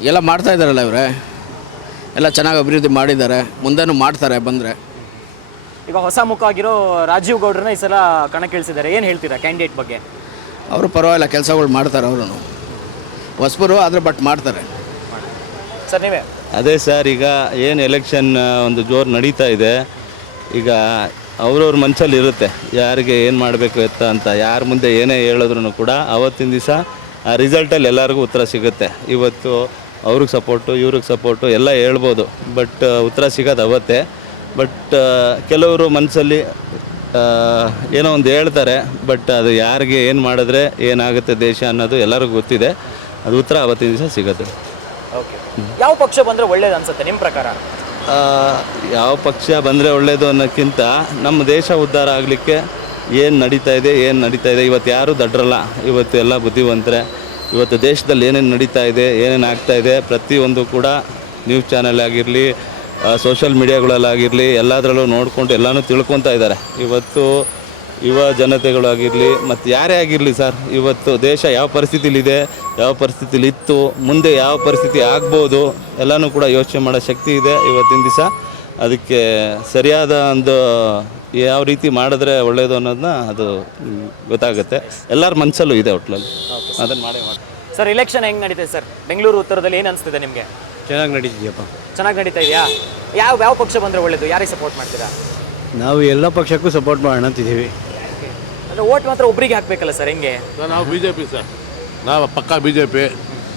ಎಲ್ಲ ಮಾಡ್ತಾ ಇದ್ದಾರಲ್ಲ ಇವರೇ, ಎಲ್ಲ ಚೆನ್ನಾಗಿ ಅಭಿವೃದ್ಧಿ ಮಾಡಿದ್ದಾರೆ, ಮುಂದೆನೂ ಮಾಡ್ತಾರೆ ಬಂದರೆ.
ಈಗ ಹೊಸ ಮುಖ ಆಗಿರೋ ರಾಜೀವ್ ಗೌಡ್ರನ್ನ ಈ ಸಲ ಕಣಕ್ಕಿಳಿಸಿದ್ದಾರೆ, ಏನು ಹೇಳ್ತೀರಾ ಕ್ಯಾಂಡಿಡೇಟ್ ಬಗ್ಗೆ?
ಅವರು ಪರವಾಗಿಲ್ಲ, ಕೆಲಸಗಳು ಮಾಡ್ತಾರೆ ಅವರು, ಹೊಸಬರು ಆದರೆ ಬಟ್ ಮಾಡ್ತಾರೆ.
ಸರ್ ನೀವೇ?
ಅದೇ ಸರ್, ಈಗ ಏನು ಎಲೆಕ್ಷನ್ ಒಂದು ಜೋರು ನಡೀತಾ ಇದೆ, ಈಗ ಅವ್ರವ್ರ ಮನಸ್ಸಲ್ಲಿ ಇರುತ್ತೆ ಯಾರಿಗೆ ಏನು ಮಾಡಬೇಕು ಎತ್ತ ಅಂತ. ಯಾರ ಮುಂದೆ ಏನೇ ಹೇಳಿದ್ರು ಕೂಡ ಅವತ್ತಿನ ದಿವಸ ಆ ರಿಸಲ್ಟಲ್ಲಿ ಎಲ್ಲರಿಗೂ ಉತ್ತರ ಸಿಗುತ್ತೆ. ಇವತ್ತು ಅವ್ರಿಗೆ ಸಪೋರ್ಟು ಇವ್ರಿಗೆ ಸಪೋರ್ಟು ಎಲ್ಲ ಹೇಳ್ಬೋದು, ಬಟ್ ಉತ್ತರ ಸಿಗೋದು ಅವತ್ತೇ. ಬಟ್ ಕೆಲವರು ಮನಸ್ಸಲ್ಲಿ ಏನೋ ಒಂದು ಹೇಳ್ತಾರೆ, ಬಟ್ ಅದು ಯಾರಿಗೆ ಏನು ಮಾಡಿದ್ರೆ ಏನಾಗುತ್ತೆ ದೇಶ ಅನ್ನೋದು ಎಲ್ಲರಿಗೂ ಗೊತ್ತಿದೆ. ಅದು ಉತ್ತರ ಅವತ್ತಿನ ದಿವಸ ಸಿಗುತ್ತೆ.
ಓಕೆ, ಯಾವ ಪಕ್ಷ ಬಂದರೆ ಒಳ್ಳೇದು ಅನ್ಸುತ್ತೆ ನಿಮ್ಮ ಪ್ರಕಾರ?
ಯಾವ ಪಕ್ಷ ಬಂದರೆ ಒಳ್ಳೆಯದು ಅನ್ನೋಕ್ಕಿಂತ ನಮ್ಮ ದೇಶ ಉದ್ಧಾರ ಆಗಲಿಕ್ಕೆ ಏನು ನಡೀತಾ ಇದೆ ಏನು ನಡೀತಾ ಇದೆ ಇವತ್ತು ಯಾರೂ ದಡ್ರಲ್ಲ, ಇವತ್ತು ಎಲ್ಲ ಬುದ್ಧಿವಂತರೆ. ಇವತ್ತು ದೇಶದಲ್ಲಿ ಏನೇನು ನಡೀತಾ ಇದೆ ಏನೇನು ಆಗ್ತಾ ಇದೆ ಪ್ರತಿಯೊಂದು ಕೂಡ ನ್ಯೂಸ್ ಚಾನಲ್ ಆಗಿರಲಿ, ಸೋಷಲ್ ಮೀಡಿಯಾಗಳಲ್ಲಾಗಿರಲಿ, ಎಲ್ಲದರಲ್ಲೂ ನೋಡಿಕೊಂಡು ಎಲ್ಲನೂ ತಿಳ್ಕೊತಾ ಇದ್ದಾರೆ. ಇವತ್ತು ಯುವ ಜನತೆಗಳಾಗಿರಲಿ ಮತ್ತು ಯಾರೇ ಆಗಿರಲಿ ಸರ್, ಇವತ್ತು ದೇಶ ಯಾವ ಪರಿಸ್ಥಿತಿಲಿದೆ, ಯಾವ ಪರಿಸ್ಥಿತಿಲಿ ಇತ್ತು, ಮುಂದೆ ಯಾವ ಪರಿಸ್ಥಿತಿ ಆಗ್ಬೋದು ಎಲ್ಲನೂ ಕೂಡ ಯೋಚನೆ ಮಾಡೋ ಶಕ್ತಿ ಇದೆ ಇವತ್ತಿನ ದಿವಸ. ಅದಕ್ಕೆ ಸರಿಯಾದ ಒಂದು ಯಾವ ರೀತಿ ಮಾಡಿದ್ರೆ ಒಳ್ಳೆಯದು ಅನ್ನೋದನ್ನ ಅದು ಗೊತ್ತಾಗುತ್ತೆ. ಎಲ್ಲರ ಮನಸ್ಸಲ್ಲೂ ಇದೆ ಒಟ್ಲಲ್ಲಿ, ಅದನ್ನು ಮಾಡೇ ಮಾಡಿ.
ಸರ್ ಎಲೆಕ್ಷನ್ ಹೆಂಗೆ ನಡೀತಿದೆ ಸರ್ ಬೆಂಗಳೂರು ಉತ್ತರದಲ್ಲಿ? ಏನು ಅನಿಸ್ತಿದೆ ನಿಮಗೆ?
ಚೆನ್ನಾಗಿ ನಡೀತಿದೆಯಪ್ಪ.
ಚೆನ್ನಾಗಿ ನಡೀತಾ ಇದೆಯಾ? ಯಾವ ಯಾವ ಪಕ್ಷ ಬಂದರೆ ಒಳ್ಳೆಯದು? ಯಾರಿಗೆ ಸಪೋರ್ಟ್ ಮಾಡ್ತೀರಾ?
ನಾವು ಎಲ್ಲ ಪಕ್ಷಕ್ಕೂ ಸಪೋರ್ಟ್ ಮಾಡೋಣ ಅಂತಿದ್ದೀವಿ.
ಅಂದರೆ ಓಟ್ ಮಾತ್ರ ಒಬ್ಬರಿಗೆ ಹಾಕಬೇಕಲ್ಲ ಸರ್, ಹೆಂಗೆ?
ನಾವು ಬಿ ಜೆ ಪಿ ಸರ್, ನಾವು ಪಕ್ಕಾ ಬಿ ಜೆ ಪಿ.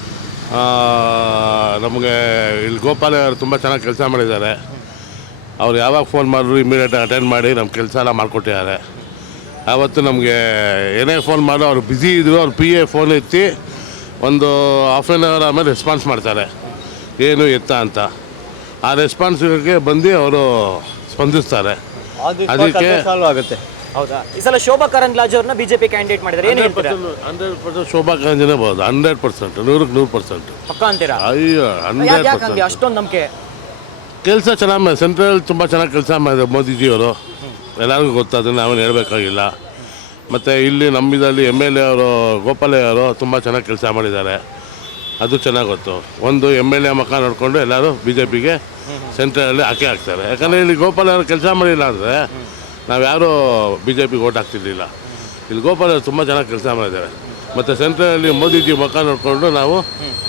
ನಮಗೆ ಇಲ್ಲಿ ಗೋಪಾಲ ಅವರು ತುಂಬ ಚೆನ್ನಾಗಿ ಕೆಲಸ ಮಾಡಿದ್ದಾರೆ. ಅವ್ರು ಯಾವಾಗ ಫೋನ್ ಮಾಡಿದ್ರು ಇಮಿಡಿಯೇಟಾಗಿ ಅಟೆಂಡ್ ಮಾಡಿ ನಮ್ಮ ಕೆಲಸ ಎಲ್ಲ ಮಾಡಿಕೊಟ್ಟಿದ್ದಾರೆ. ಆವತ್ತು ನಮಗೆ ಏನೇ ಫೋನ್ ಮಾಡೋ ಅವ್ರು ಬ್ಯುಸಿ ಇದ್ದರು, ಅವ್ರು ಪಿ ಎ ಫೋನ್ ಎತ್ತಿ ಒಂದು ಹಾಫ್ ಆನ್ ಅವರ್ ಆಮೇಲೆ ರೆಸ್ಪಾನ್ಸ್ ಮಾಡ್ತಾರೆ, ಏನು ಎತ್ತ ಅಂತ. ಆ ರೆಸ್ಪಾನ್ಸ್ಗೆ ಬಂದು ಅವರು ಸ್ಪಂದಿಸ್ತಾರೆ. ಅದಕ್ಕೆ
ಸಾಲ್ವ್ ಆಗುತ್ತೆ.
ಹೌದಾ? ಈ ಸಲ ಶೋಭಾ ಕರಂದ್ಲಾಜೆ ಅವ್ರನ್ನ ಬಿಜೆಪಿ ಕ್ಯಾಂಡಿಡೇಟ್ ಮಾಡಿದ್ದಾರೆ, ಏನು ಹೇಳ್ತೀರಾ?
ಹಂಡ್ರೆಡ್ ಪರ್ಸೆಂಟ್ ಶೋಭಾ ಕರಂದ್ಲಾಜೆನೇ ಬೋದು, ಹಂಡ್ರೆಡ್ ಪರ್ಸೆಂಟ್ ನೂರಕ್ಕೆ ನೂರು ಪರ್ಸೆಂಟ್
ಪಕ್ಕ ಅಂತೀರಾ?
ಅಯ್ಯೋ, ಹಂಡ್ರೆಡ್
ಯಾಕೆ
ಪರ್ಸೆಂಟ್
ಅಷ್ಟೊಂದು ನಂಬಿಕೆ?
ಕೆಲಸ ಚೆನ್ನಾಗಿ ಮಾಡಿ, ಸೆಂಟ್ರಲ್ ತುಂಬ ಚೆನ್ನಾಗಿ ಕೆಲಸ ಮಾಡಿದ್ದಾರೆ ಮೋದಿಜಿಯವರು, ಎಲ್ಲರಿಗೂ ಗೊತ್ತಾದ್ರೆ ನಾವೇನು ಹೇಳಬೇಕಾಗಿಲ್ಲ. ಮತ್ತು ಇಲ್ಲಿ ನಮ್ಮಿದಲ್ಲಿ ಎಮ್ ಎಲ್ ಎ ಅವರು ಗೋಪಾಲಯ್ಯ ಅವರು ತುಂಬ ಚೆನ್ನಾಗಿ ಕೆಲಸ ಮಾಡಿದ್ದಾರೆ, ಅದು ಚೆನ್ನಾಗಿ ಗೊತ್ತು. ಒಂದು ಎಮ್ ಎಲ್ ಎ ಮುಖ ನೋಡಿಕೊಂಡು ಎಲ್ಲರೂ ಬಿ ಜೆ ಪಿಗೆ ಸೆಂಟ್ರಲ್ಲಿ ಹಾಕೇ ಹಾಕ್ತಾರೆ. ಯಾಕಂದರೆ ಇಲ್ಲಿ ಗೋಪಾಲ ಅವರು ಕೆಲಸ ಮಾಡಿಲ್ಲ ಅಂದರೆ ನಾವು ಯಾರೂ ಬಿ ಜೆ ಪಿಗೆ ಓಟ್ ಹಾಕ್ತಿರ್ಲಿಲ್ಲ. ಇಲ್ಲಿ ಗೋಪಾಲ ಅವರು ತುಂಬ ಚೆನ್ನಾಗಿ ಕೆಲಸ ಮಾಡಿದ್ದಾರೆ, ಮತ್ತು ಸೆಂಟ್ರಲ್ಲಿ ಮೋದಿಜಿ ಮುಖ ನೋಡಿಕೊಂಡು ನಾವು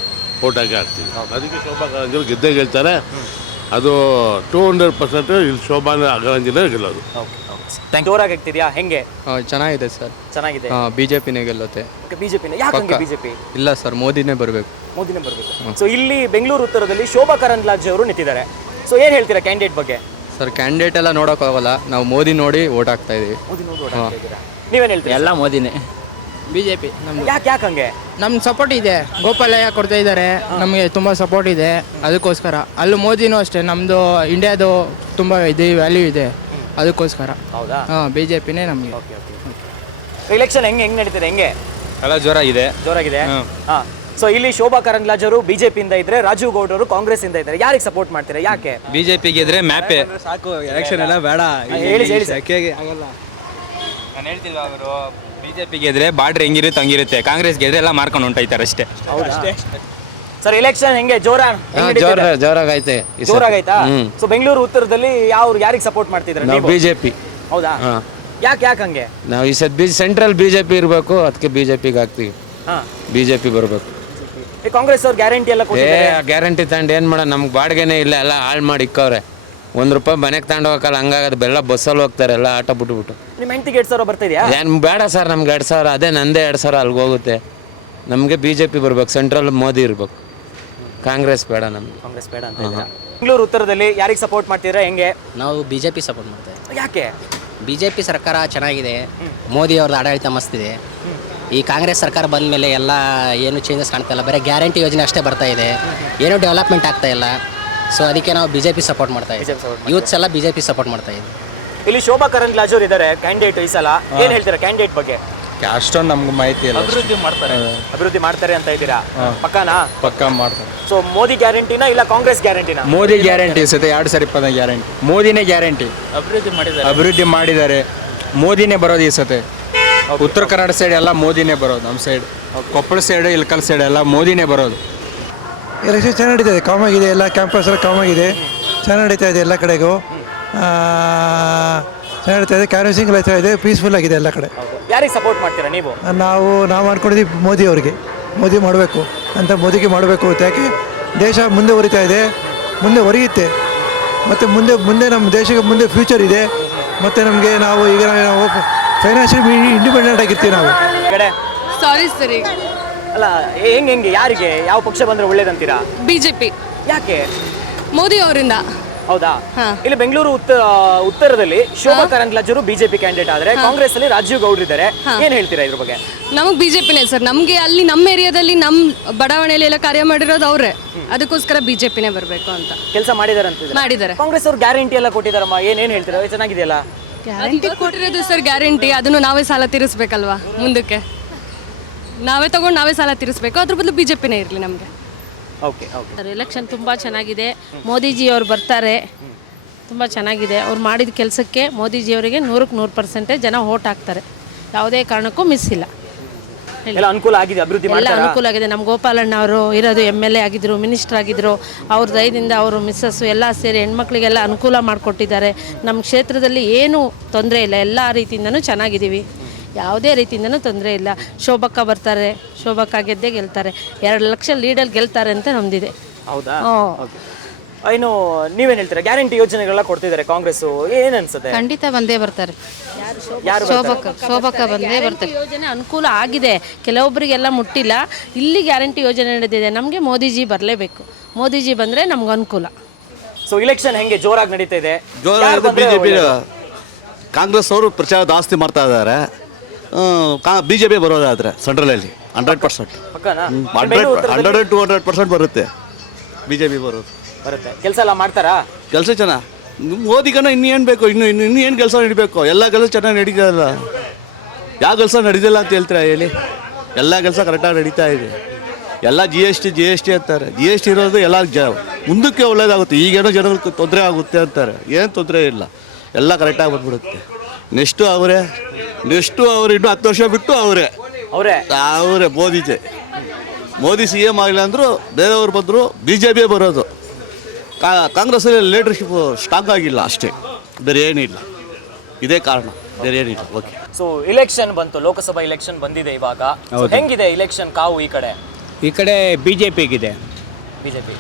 ಓಟ್ ಹಾಕಿ ಹಾಕ್ತೀವಿ. ಅದಕ್ಕೆ ಶೋಭಾ ಕರಂದ್ಲಾಜೆ ಗೆದ್ದೇ ಗೆಲ್ತಾರೆ. ಅದು ಟೂ ಹಂಡ್ರೆಡ್ ಪರ್ಸೆಂಟ್ ಇಲ್ಲಿ ಶೋಭಾ ಕರಂದ್ಲಾಜೆ ಗೆಲ್ಲೋದು.
ಜೋರಾಗಿ ಆಗ್ತಿದ್ಯಾ ಹೆಂಗೆ?
ಚೆನ್ನಾಗಿದೆ ಸರ್,
ಚೆನ್ನಾಗಿದೆ.
B J ಪಿನೇ ಗೆಲ್ಲುತ್ತೆ.
ಬಿಜೆಪಿನ ಯಾಕೆ? ಬಿಜೆಪಿ
ಇಲ್ಲ ಸರ್, ಮೋದಿನೇ ಬರಬೇಕು.
ಮೋದಿನೇ ಬರಬೇಕು. ಸೊ ಇಲ್ಲಿ ಬೆಂಗಳೂರು ಉತ್ತರದಲ್ಲಿ ಶೋಭಾ ಕರಂದ್ಲಾಜೆ ಅವರು ನಿಂತಿದ್ದಾರೆ. ಸೊ ಏನು ಹೇಳ್ತೀರಾ ಕ್ಯಾಂಡಿಡೇಟ್ ಬಗ್ಗೆ?
ಸರ್ ಕ್ಯಾಂಡಿಡೇಟ್ ಎಲ್ಲ ನೋಡೋಕ್ಕಾಗಲ್ಲ, ನಾವು ಮೋದಿ ನೋಡಿ ಓಟ್ ಹಾಕ್ತಾ ಇದೀವಿ.
ಮೋದಿ ನೋಡಿ ಓಟ್ ಹಾಕ್ತಿದ್ದೀರಾ? ನೀವೇನು ಹೇಳ್ತೀರಾ?
ಎಲ್ಲ ಮೋದಿನೇ.
ಬಿ ಜೆ ಪಿ ನಮ್ದು
ಯಾಕೆ ಯಾಕೆ ಹಂಗೆ?
ನಮ್ಮ ಸಪೋರ್ಟ್ ಇದೆ, ಗೋಪಾಲಯ್ಯ ಕೊಡ್ತಾ ಇದ್ದಾರೆ, ನಮಗೆ ತುಂಬ ಸಪೋರ್ಟ್ ಇದೆ, ಅದಕ್ಕೋಸ್ಕರ. ಅಲ್ಲಿ ಮೋದಿನೂ ಅಷ್ಟೇ, ನಮ್ಮದು ಇಂಡಿಯಾದು ತುಂಬ ಇದೆ ವ್ಯಾಲ್ಯೂ ಇದೆ, ಅದಕ್ಕೋಸ್ಕರ.
ಹೌದಾ?
ಹಾಂ, ಬಿ ಜೆ ಪಿನೇ ನಮಗೆ.
Okay okay. ಎಲೆಕ್ಷನ್ ಹೆಂಗೆ ಹೆಂಗೆ ನಡೀತಿದೆ? ಹೆಂಗೆ
ಎಲ್ಲ ಜೋರಾಗಿದೆ.
ಜೋರಾಗಿದೆ. ಹಾಂ. ಸೊ ಇಲ್ಲಿ ಶೋಭಾ ಕರಂದ್ಲಾಜೆ ಅವರು ಬಿಜೆಪಿಯಿಂದ ಇದ್ರೆ, ರಾಜೀವ್ ಗೌಡ್ ಅವರು ಕಾಂಗ್ರೆಸ್ ಇಂದ ಇದ್ದಾರೆ. ಯಾರಿಗೆ ಸಪೋರ್ಟ್ ಮಾಡ್ತೀರಾ? ಯಾಕೆ?
ಬಿಜೆಪಿಗೆ ಇದ್ರೆ ಮ್ಯಾಪೇ
ಸಾಕು, ಎಲೆಕ್ಷನ್ ಎಲ್ಲ ಬೇಡ.
ಹೇಳಿ ಹೇಳಿ ಸರ್.
ಆಗಲ್ಲ.
ನಾನು ಹೇಳ್ತಿಲ್ವಾ, ಅವರು ಬಿಜೆಪಿಗೆ ಇದ್ರೆ ಬಾರ್ಡ್ರ್ ಹೆಂಗಿರುತ್ತೆ ಹಂಗಿರುತ್ತೆ, ಕಾಂಗ್ರೆಸ್ಗೆ ಇದ್ರೆ ಎಲ್ಲ ಮಾರ್ಕೊಂಡು ಹೊಂಟೈತಾರೆ ಅಷ್ಟೇ.
ಹೌದಾ? ಸರ್ ಎಲೆಕ್ಷನ್ ಹೆಂಗೆ? ಜೋರ
ಜೋರಾಗೈತೆ.
ಜೋರಾಗೈತಾ? ಸೊ ಬೆಂಗಳೂರು ಉತ್ತರದಲ್ಲಿ ಯಾವ ಯಾರಿಗೆ ಸಪೋರ್ಟ್ ಮಾಡ್ತಿದ್ರೆ?
ಬಿಜೆಪಿ.
ಹೌದಾ? ಯಾಕೆ ಯಾಕೆ ಹಂಗೆ?
ನಾವು ಈ ಸದ್ ಬಿ ಸೆಂಟ್ರಲ್ ಬಿಜೆಪಿ ಇರಬೇಕು, ಅದಕ್ಕೆ ಬಿಜೆಪಿಗೆ ಹಾಕ್ತೀವಿ.
ಹಾಂ,
ಬಿಜೆಪಿ ಬರಬೇಕು.
ಕಾಂಗ್ರೆಸ್ ಅವ್ರು ಗ್ಯಾರಂಟಿ ಎಲ್ಲ ಕೊಟ್ಟಿದ್ದಾರೆ.
ಗ್ಯಾರಂಟಿ ತಗೊಂಡು ಏನು ಮಾಡೋಣ, ನಮ್ಗೆ ಬಾಡಿಗೆನೇ ಇಲ್ಲ, ಎಲ್ಲ ಹಾಳು ಮಾಡಿ ಇಕ್ಕವ್ರೆ. ಒಂದು ರೂಪಾಯಿ ಮನೆಗೆ ತಗೊಂಡು ಹೋಗಕ್ಕಲ್ಲ, ಹಂಗಾಗದು. ಬೆಲ್ಲ ಬಸ್ಸಲ್ಲಿ ಹೋಗ್ತಾರೆ ಎಲ್ಲ, ಆಟ ಬಿಟ್ಬಿಟ್ಟು.
ನಿಮ್ಮ ಹೆಂಡತಿಗೆ ಎರಡು ಸಾವಿರ ಬರ್ತಾ ಇದೆಯಾ?
ಏನು ಬೇಡ ಸರ್, ನಮ್ಗೆ ಎರಡು ಸಾವಿರ ಅದೇ ನಂದೇ ಎರಡು ಸಾವಿರ ಅಲ್ಲಿಗೆ ಹೋಗುತ್ತೆ. ನಮಗೆ ಬಿ ಜೆ ಪಿ ಬರ್ಬೇಕು, ಸೆಂಟ್ರಲ್ ಮೋದಿ ಇರ್ಬೇಕು, ಕಾಂಗ್ರೆಸ್ ಬೇಡ ನಮಗೆ.
ಕಾಂಗ್ರೆಸ್ ಬೇಡ ಅಂತ ಇದ್ದೀರಾ? ಬೆಂಗಳೂರು ಉತ್ತರದಲ್ಲಿ ಯಾರಿಗೆ ಸಪೋರ್ಟ್ ಮಾಡ್ತೀರಾ? ಹೆಂಗೆ?
ನಾವು ಬಿ ಜೆ ಪಿ ಸಪೋರ್ಟ್ ಮಾಡ್ತೇವೆ.
ಯಾಕೆ?
ಬಿ ಜೆ ಪಿ ಸರ್ಕಾರ ಚೆನ್ನಾಗಿದೆ, ಮೋದಿ ಅವ್ರದ್ದು ಆಡಳಿತ ಮಸ್ತಿದೆ. ಈ ಕಾಂಗ್ರೆಸ್ ಸರ್ಕಾರ ಬಂದ ಮೇಲೆ ಎಲ್ಲ ಏನು ಚೇಂಜಸ್ ಕಾಣ್ತಾ ಇಲ್ಲ, ಬರೀ ಗ್ಯಾರಂಟಿ ಯೋಜನೆ ಅಷ್ಟೇ ಬರ್ತಾ ಇದೆ, ಏನೂ ಡೆವಲಪ್ಮೆಂಟ್ ಆಗ್ತಾ ಇಲ್ಲ. ಸೊ ಅದಕ್ಕೆ ನಾವು ಬಿ ಜೆ ಪಿ ಸಪೋರ್ಟ್ ಮಾಡ್ತಾ ಇದ್ದೀವಿ, ಯೂತ್ಸ್ ಎಲ್ಲ ಬಿ ಜೆ ಪಿ ಸಪೋರ್ಟ್ ಮಾಡ್ತಾ ಇದ್ದೀವಿ.
ಇಲ್ಲಿ ಶೋಭಾ ಕರಂದ್ಲಾಜೆ ಅವರು ಇದ್ದಾರೆ ಕ್ಯಾಂಡಿಡೇಟ್ ಈ ಸಲ, ಏನು ಹೇಳ್ತೀರಾ ಕ್ಯಾಂಡಿಡೇಟ್ ಬಗ್ಗೆ?
ಅಷ್ಟೊಂದು ನಮ್ಗೆ ಮಾಹಿತಿ ಇಲ್ಲ.
ಅಭಿವೃದ್ಧಿ ಮಾಡ್ತಾರೆ ಅಭಿವೃದ್ಧಿ ಮಾಡ್ತಾರೆ ಅಂತ ಇದ್ದೀರಾ? ಪಕ್ಕಾನಾ?
ಪಕ್ಕ ಮಾಡ್ತಾರೆ.
ಸೊ ಮೋದಿ ಗ್ಯಾರಂಟಿನಾ ಇಲ್ಲ ಕಾಂಗ್ರೆಸ್ ಗ್ಯಾರಂಟಿನಾ?
ಮೋದಿ ಗ್ಯಾರಂಟಿ ಸತೆ ಎರಡು ಸಾವಿರ ಇಪ್ಪತ್ತ ಗ್ಯಾರಂಟಿ, ಮೋದಿನೇ ಗ್ಯಾರಂಟಿ.
ಅಭಿವೃದ್ಧಿ ಮಾಡಿದ್ದಾರೆ.
ಅಭಿವೃದ್ಧಿ ಮಾಡಿದ್ದಾರೆ, ಮೋದಿನೇ ಬರೋದು ಈ ಸತೆ. ಉತ್ತರ ಕನ್ನಡ ಸೈಡ್ ಎಲ್ಲ ಮೋದಿನೇ ಬರೋದು, ನಮ್ಮ side Koppal side Ilkal side ಎಲ್ಲ ಮೋದಿನೇ ಬರೋದು. ಎಲೆಕ್ಷನ್ ಚೆನ್ನಾಗಿ ನಡೀತಾ ಇದೆ, ಕಾಮ್ ಆಗಿದೆ, ಎಲ್ಲ ಕ್ಯಾಂಪಸ್ ಎಲ್ಲ ಕಾಮ್ ಆಗಿದೆ, ಚೆನ್ನಾಗಿ ನಡೀತಾ ಇದೆ ಎಲ್ಲ ಕಡೆಗೂ. ಚೆನ್ನಾಗಿ ನಡೀತಾ ಇದೆ, ಕ್ಯಾನ್ವಸಿಂಗ್ ಎಲ್ಲ ಇದೆ, ಪೀಸ್ಫುಲ್ ಆಗಿದೆ ಎಲ್ಲ ಕಡೆ.
ಯಾರಿಗೆ ಸಪೋರ್ಟ್ ಮಾಡ್ತೀರಾ ನೀವು?
ನಾವು ನಾವು ಮಾಡ್ಕೊಂಡಿದ್ದೀವಿ ಮೋದಿ ಅವರಿಗೆ, ಮೋದಿ ಮಾಡಬೇಕು ಅಂತ, ಮೋದಿಗೆ ಮಾಡಬೇಕು ಅಂತ. ಯಾಕೆ ದೇಶ ಮುಂದೆ ಹೊರಿತಾ ಇದೆ, ಮುಂದೆ ಹೊರೆಯುತ್ತೆ, ಮತ್ತು ಮುಂದೆ ಮುಂದೆ ನಮ್ಮ ದೇಶಕ್ಕೆ ಮುಂದೆ ಫ್ಯೂಚರ್ ಇದೆ, ಮತ್ತು ನಮಗೆ ನಾವು ಈಗ ನಾವು ಫೈನಾನ್ಷಿಯಲ್ ಇಂಡಿಪೆಂಡೆಂಟ್ ಆಗಿರ್ತೀವಿ ನಾವು.
ಕಡೆ
ಸಾರಿ ಸರಿ
ಅಲ್ಲ, ಹೆಂಗೆ ಹೆಂಗೆ ಯಾರಿಗೆ ಯಾವ ಪಕ್ಷ ಬಂದ್ರೆ ಒಳ್ಳೇದಂತೀರಾ?
ಬಿಜೆಪಿ
ಯಾಕೆ?
ಮೋದಿ ಅವರಿಂದ.
ಹೌದಾ? ಇಲ್ಲಿ ಬೆಂಗಳೂರು ಉತ್ತರ ಉತ್ತರದಲ್ಲಿ ಶೋಭಾ ಕರಂದ್ಲಾಜರು ಬಿಜೆಪಿ ಕ್ಯಾಂಡಿಡೇಟ್ ಆದ್ರೆ, ಕಾಂಗ್ರೆಸ್ ಅಲ್ಲಿ ರಾಜೀವ್ ಗೌಡ್ರು ಇದ್ದಾರೆ. ಏನ್ ಹೇಳ್ತೀರಾ ಇದ್ರ ಬಗ್ಗೆ?
ನಮಗೆ ಬಿಜೆಪಿನೇ ಸರ್. ನಮಗೆ ಅಲ್ಲಿ ನಮ್ಮ ಏರಿಯಾದಲ್ಲಿ ನಮ್ಮ ಬಡಾವಣೆಯಲ್ಲಿ ಎಲ್ಲ ಕಾರ್ಯ ಮಾಡಿರೋದು ಅವರೇ, ಅದಕ್ಕೋಸ್ಕರ ಬಿಜೆಪಿನೇ ಬರಬೇಕು ಅಂತ
ಕೆಲಸ ಮಾಡಿದಾರೆ ಅಂತ
ಮಾಡಿದ್ದಾರೆ.
ಕಾಂಗ್ರೆಸ್ ಅವ್ರು ಗ್ಯಾರಂಟಿ ಎಲ್ಲ ಕೊಟ್ಟಿದಾರಮ್ಮ, ಏನೇನ್ ಹೇಳ್ತೀರಾ? ಚೆನ್ನಾಗಿದೆಯಲ್ಲ
ಗ್ಯಾರಂಟಿ ಕೊಟ್ಟಿರೋದು ಸರ್, ಗ್ಯಾರಂಟಿ ಅದನ್ನು ನಾವೇ ಸಾಲ ತೀರಿಸ್ಬೇಕಲ್ವಾ ಮುಂದಕ್ಕೆ, ನಾವೇ ತಗೊಂಡು ನಾವೇ ಸಾಲ ತೀರಿಸ್ಬೇಕು. ಅದ್ರ ಬದಲು ಬಿಜೆಪಿನೇ ಇರಲಿ ನಮಗೆ.
Okay okay.
ಎಲೆಕ್ಷನ್ ತುಂಬ ಚೆನ್ನಾಗಿದೆ, ಮೋದಿಜಿ ಅವ್ರು ಬರ್ತಾರೆ, ತುಂಬ ಚೆನ್ನಾಗಿದೆ. ಅವ್ರು ಮಾಡಿದ ಕೆಲಸಕ್ಕೆ ಮೋದಿಜಿಯವರಿಗೆ ನೂರಕ್ಕೆ ನೂರು ಪರ್ಸೆಂಟೇಜ್ ಜನ ಓಟ್ ಹಾಕ್ತಾರೆ, ಯಾವುದೇ ಕಾರಣಕ್ಕೂ ಮಿಸ್ ಇಲ್ಲ.
ಎಲ್ಲ ಅನುಕೂಲ ಆಗಿದೆ, ಅಭಿವೃದ್ಧಿ
ಎಲ್ಲ
ಮಾಡ್ತಾರಾ?
ಅನುಕೂಲ ಆಗಿದೆ. ನಮ್ಮ ಗೋಪಾಲಣ್ಣ ಅವರು ಇರೋದು ಎಮ್ ಎಲ್ ಎ ಆಗಿದ್ದರು, ಮಿನಿಸ್ಟರ್ ಆಗಿದ್ದರು, ಅವ್ರ ದಯದಿಂದ ಅವರು ಮಿಸ್ಸಸ್ಸು ಎಲ್ಲ ಸೇರಿ ಹೆಣ್ಮಕ್ಳಿಗೆಲ್ಲ ಅನುಕೂಲ ಮಾಡಿಕೊಟ್ಟಿದ್ದಾರೆ. ನಮ್ಮ ಕ್ಷೇತ್ರದಲ್ಲಿ ಏನೂ ತೊಂದರೆ ಇಲ್ಲ, ಎಲ್ಲ ರೀತಿಯಿಂದನೂ ಚೆನ್ನಾಗಿದ್ದೀವಿ, ಯಾವುದೇ ರೀತಿಯಿಂದನೂ ತೊಂದರೆ ಇಲ್ಲ. ಶೋಭಕ್ಕ ಬರ್ತಾರೆ, ಶೋಭಕ್ಕ ಗೆದ್ದೇ ಗೆಲ್ತಾರೆ, ಎರಡು ಲಕ್ಷ ಲೀಡಲ್ಲಿ ಗೆಲ್ತಾರೆ ಅಂತ ನಮ್ದಿದೆ.
ಹೌದಾ? ಇನ್ನು ನೀವೇನ್ ಹೇಳ್ತೀರಾ? ಗ್ಯಾರಂಟಿ ಯೋಜನೆಗಳೆಲ್ಲ ಕೊಡ್ತಿದ್ದಾರೆ ಕಾಂಗ್ರೆಸ್, ಏನ್ ಅನ್ಸುತ್ತೆ?
ಖಂಡಿತ ಬಂದೇ ಬರ್ತಾರೆ.
ಯಾರು
ಶೋಭಕ್ಕ ಶೋಭಕ್ಕ ಬಂದೇ ಬರ್ತಾರೆ. ಯೋಜನೆ ಅನುಕೂಲ ಆಗಿದೆ, ಕೆಲವೊಬ್ಬರಿಗೆಲ್ಲ ಮುಟ್ಟಿಲ್ಲ. ಇಲ್ಲಿ ಗ್ಯಾರಂಟಿ ಯೋಜನೆ ನಡೆದಿದೆ, ನಮಗೆ ಮೋದಿಜಿ ಬರಲೇಬೇಕು. ಮೋದಿಜಿ ಬಂದರೆ ನಮ್ಗೆ ಅನುಕೂಲ.
ಸೊ ಇಲೆಕ್ಷನ್ ಹೆಂಗೆ ಜೋರಾಗಿ ನಡೀತಾ ಇದೆ?
ಜೋರಾಗಿ ಬಿಜೆಪಿ ಕಾಂಗ್ರೆಸ್ ಅವರು ಪ್ರಚಾರ ಜಾಸ್ತಿ ಮಾಡ್ತಾ ಇದ್ದಾರೆ. ಬಿಜೆಪಿ ಬರೋದಾದ್ರೆ ಸೆಂಟ್ರಲಲ್ಲಿ ಹಂಡ್ರೆಡ್ ಪರ್ಸೆಂಟ್
ಪಕ್ಕನಾ?
Hundred hundred to hundred percent ಬರುತ್ತೆ ಬಿಜೆಪಿ ಬರೋದು.
ಬರುತ್ತೆ. ಕೆಲಸ ಎಲ್ಲ ಮಾಡ್ತಾರಾ?
ಕೆಲಸ ಚೆನ್ನಾಗಿ ಮೋದಿಗನ ಇನ್ನೇನು ಬೇಕು, ಇನ್ನು ಇನ್ನು ಇನ್ನೂ ಏನು ಕೆಲಸ ನಡಿಬೇಕು? ಎಲ್ಲ ಕೆಲಸ ಚೆನ್ನಾಗಿ ನಡೀತದಲ್ಲ, ಯಾವ ಕೆಲಸ ನಡೀತಿಲ್ಲ ಅಂತ ಹೇಳ್ತೀರಾ ಹೇಳಿ? ಎಲ್ಲ ಕೆಲಸ ಕರೆಕ್ಟಾಗಿ ನಡೀತಾ ಇದೆ. ಎಲ್ಲ G S T G S T ಅಂತಾರೆ. ಜಿ ಎಸ್ ಟಿ ಇರೋದು ಎಲ್ಲ ಜ ಮುಂದಕ್ಕೆ ಒಳ್ಳೇದಾಗುತ್ತೆ. ಈಗೇನೋ ಜನಗಳಿಗೆ ತೊಂದರೆ ಆಗುತ್ತೆ ಅಂತಾರೆ, ಏನು ತೊಂದರೆ ಇಲ್ಲ, ಎಲ್ಲ ಕರೆಕ್ಟಾಗಿ ಬಂದ್ಬಿಡುತ್ತೆ. ನೆಕ್ಸ್ಟು ಅವರೇ ನೆಕ್ಸ್ಟು ಅವ್ರು ಇನ್ನೂ ಹತ್ತು ವರ್ಷ ಬಿಟ್ಟು ಅವರೇ
ಅವರೇ
ಅವರೇ ಮೋದಿಜೆ ಮೋದಿ ಸಿ ಎಮ್ ಆಗಿಲ್ಲ ಅಂದರೂ ಬೇರೆಯವ್ರು ಬಂದರು ಬಿ ಜೆ ಪಿಯೇ ಬರೋದು. ಕಾ ಕಾಂಗ್ರೆಸ್ಸಲ್ಲಿ ಲೀಡರ್ಶಿಪ್ ಸ್ಟ್ರಾಂಗ್ ಆಗಿಲ್ಲ ಅಷ್ಟೇ, ಬೇರೆ ಏನಿಲ್ಲ. ಇದೇ ಕಾರಣ, ಬೇರೆ ಏನಿಲ್ಲ. ಓಕೆ.
ಸೊ ಇಲೆಕ್ಷನ್ ಬಂತು, ಲೋಕಸಭಾ ಇಲೆಕ್ಷನ್ ಬಂದಿದೆ ಇವಾಗ. So, ಹೆಂಗಿದೆ ಇಲೆಕ್ಷನ್ ಕಾವು ಈ ಕಡೆ?
ಈ ಕಡೆ ಬಿ ಜೆ ಪಿಗಿದೆ.
ಬಿಜೆಪಿ